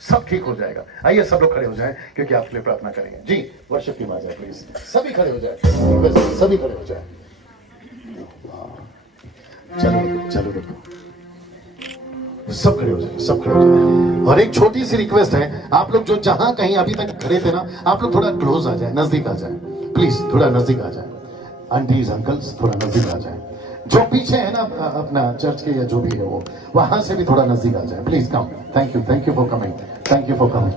सब ठीक हो जाएगा। आइए सब लोग खड़े हो जाएं, क्योंकि आपके लिए प्रार्थना करेंगे। जी वर्शिप टीम आ जाए प्लीज, सभी खड़े हो जाए, सभी खड़े हो जाए। चलो चलो रुको, सब खड़े हो जाए, सब खड़े हो जाए। और एक छोटी सी रिक्वेस्ट है, आप लोग जो जहां कहीं अभी तक खड़े थे ना, आप लोग थोड़ा क्लोज आ जाए, नजदीक आ जाए प्लीज, थोड़ा नजदीक आ जाए। आंटीज अंकल्स थोड़ा नजदीक आ जाए। जो पीछे है ना अपना चर्च के या जो भी है वो, वहां से भी थोड़ा नजदीक आ जाए please. Come. Thank you for coming, thank you for coming,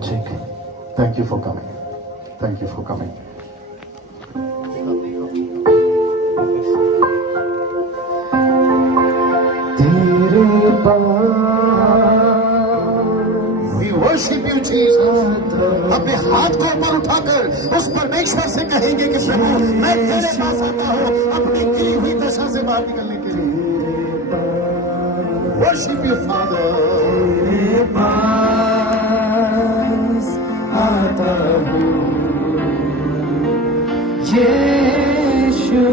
thank you for coming, thank you for coming. We worship you, Jesus. अपने हाथ को ऊपर उठाकर उस परमेश्वर से कहेंगे कि प्रभु मैं तेरे पास आता हूँ अपनी गिरी हुई दशा से बाहर निकलने के लिए। Worship you, Father. तेरे पास आता हूँ यीशु,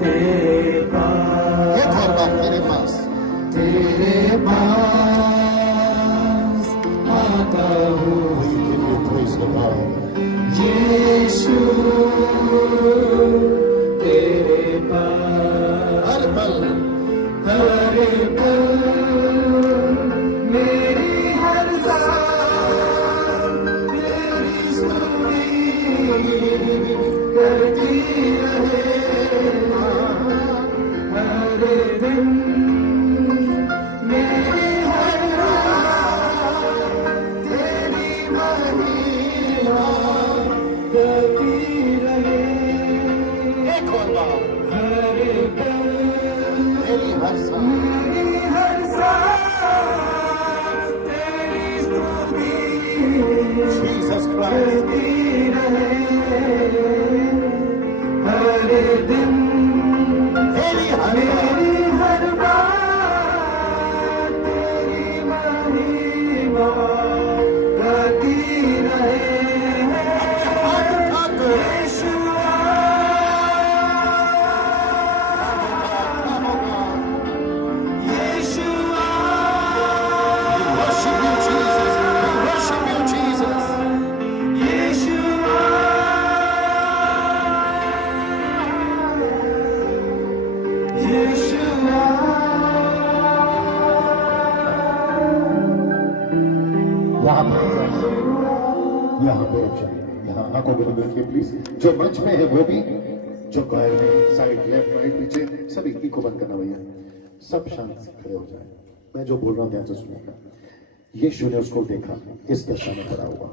तेरे पास, एक और बार तेरे पास, तेरे पास आता हूँ यीशु, तेरे पास हर पल मेरी हर सांस तेरी स्तुति करती रहे, हर दिन मेरी हर रात तेरी महिमा करती रहे। एक और बार, हर पल मेरी हर सांस तेरी स्तुति जीसस क्राइस्ट रहे, हर दिन मेरी हर बात तेरी महिमा करती रहे। यहाँ पे रुक जाइए, यहाँ आंखों को बंद रखिए प्लीज। जो मंच में है वो भी, जो कॉयल में साइड लेफ्ट राइट पीछे सभी को बंद करना भैया, सब शांत से खड़े हो जाए। मैं जो बोल रहा हूँ ध्यान से सुनिएगा। यीशु ने उसको देखा इस दशा में पड़ा हुआ।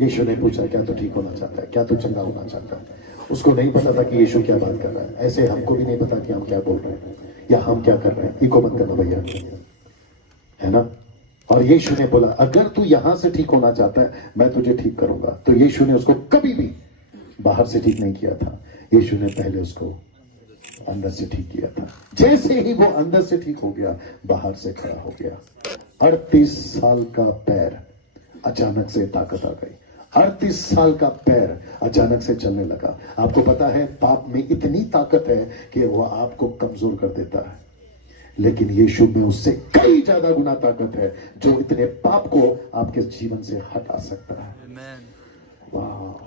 यीशु ने पूछा क्या तू ठीक होना चाहता है, क्या तू चंगा होना चाहता है? उसको नहीं पता था कि यीशु क्या बात कर रहा है, ऐसे हमको भी नहीं पता कि हम क्या बोल रहे हैं या हम क्या कर रहे हैं। इको बंद करना भैया, है ना। और यीशु ने बोला अगर तू यहां से ठीक होना चाहता है मैं तुझे ठीक करूंगा। तो यीशु ने उसको कभी भी बाहर से ठीक नहीं किया था, यीशु ने पहले उसको अंदर से ठीक किया था। जैसे ही वो अंदर से ठीक हो गया, बाहर से खड़ा हो गया। 38 साल का पैर अचानक से ताकत आ गई। 38 साल का पैर अचानक से चलने लगा। आपको पता है पाप में इतनी ताकत है कि वह आपको कमजोर कर देता है, लेकिन यीशु में उससे कई ज्यादा गुना ताकत है जो इतने पाप को आपके जीवन से हटा सकता है। वाह!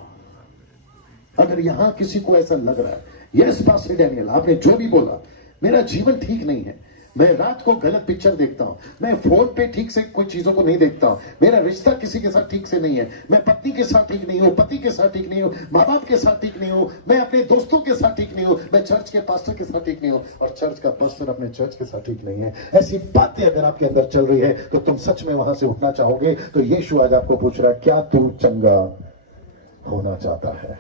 अगर यहां किसी को ऐसा लग रहा है, यस पास्टर डैनियल आपने जो भी बोला, मेरा जीवन ठीक नहीं है, मैं रात को गलत पिक्चर देखता हूं, मैं फोन पे ठीक से कोई चीजों को नहीं देखता हूं, मेरा रिश्ता किसी के साथ ठीक से नहीं है, मैं पत्नी के साथ ठीक नहीं हूं, पति के साथ ठीक नहीं हूं, माँ बाप के साथ ठीक नहीं हूं, मैं अपने दोस्तों के साथ ठीक नहीं हूं, मैं चर्च के पास्टर के साथ ठीक नहीं हूं, और चर्च का पास्टर अपने चर्च के साथ ठीक नहीं है। ऐसी बातें अगर आपके अंदर चल रही है तो तुम सच में वहां से उठना चाहोगे। तो यीशु आज आपको पूछ रहा है, क्या तू चंगा होना चाहता है?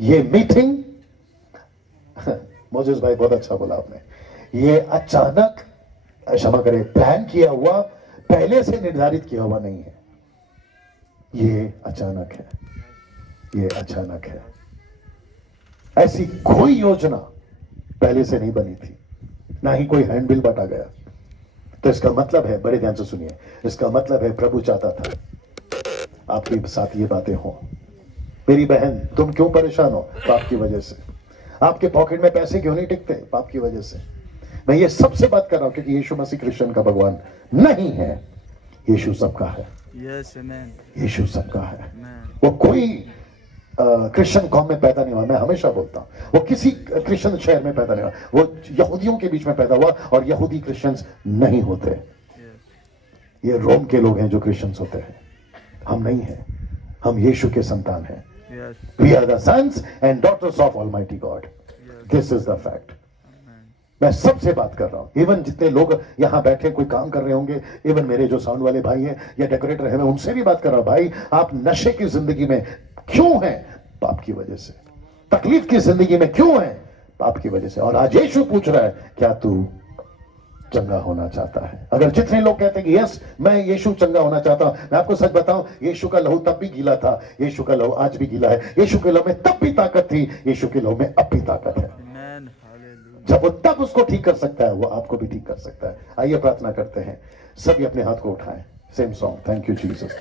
ये मीटिंग मोजेस भाई बहुत अच्छा बोला आपने, ये अचानक, क्षमा करें, प्लान किया हुआ, पहले से निर्धारित किया हुआ नहीं है। ये अचानक है, ये अचानक है। ऐसी कोई योजना पहले से नहीं बनी थी, ना ही कोई हैंडबिल बांटा गया। तो इसका मतलब है, बड़े ध्यान से सुनिए, इसका मतलब है प्रभु चाहता था आपके साथ ये बातें हो। मेरी बहन, तुम क्यों परेशान हो? पाप की वजह से। आपके पॉकेट में पैसे क्यों नहीं टिकते? पाप की वजह से। मैं ये सबसे बात कर रहा हूं क्योंकि यीशु मसीह कृष्ण का भगवान नहीं है, यीशु सबका है। यीशु सबका है। वो कोई क्रिश्चियन कौम में पैदा नहीं हुआ, मैं हमेशा बोलता हूं, वो किसी क्रिश्चियन शहर में पैदा नहीं हुआ, वो यहूदियों के बीच में पैदा हुआ, और यहूदी क्रिश्चियंस नहीं होते। ये रोम के लोग हैं जो क्रिश्चियंस होते हैं, हम नहीं हैं। हम यीशु के संतान हैं। We are the sons and daughters of Almighty God. This is the fact. मैं सबसे बात कर रहा हूं, इवन जितने लोग यहां बैठे कोई काम कर रहे होंगे, इवन मेरे जो साउंड वाले भाई हैं या डेकोरेटर हैं, मैं उनसे भी बात कर रहा हूं। भाई, आप नशे की जिंदगी में क्यों हैं? पाप की वजह से। तकलीफ की जिंदगी में क्यों हैं? पाप की वजह से। और आज यीशु पूछ रहा है, क्या तू चंगा होना चाहता है? अगर जितने लोग कहते हैं कि यस मैं यीशु चंगा होना चाहता हूं, मैं आपको सच बताऊं, यीशु का लहू तब भी गीला था, यीशु का लहू आज भी गीला है। यीशु के लहू में तब भी ताकत थी, यीशु के लहू में अब भी ताकत है। जब वो तब उसको ठीक कर सकता है, वो आपको भी ठीक कर सकता है। आइए प्रार्थना करते हैं, सभी अपने हाथ को उठाएं। Same song, thank you Jesus.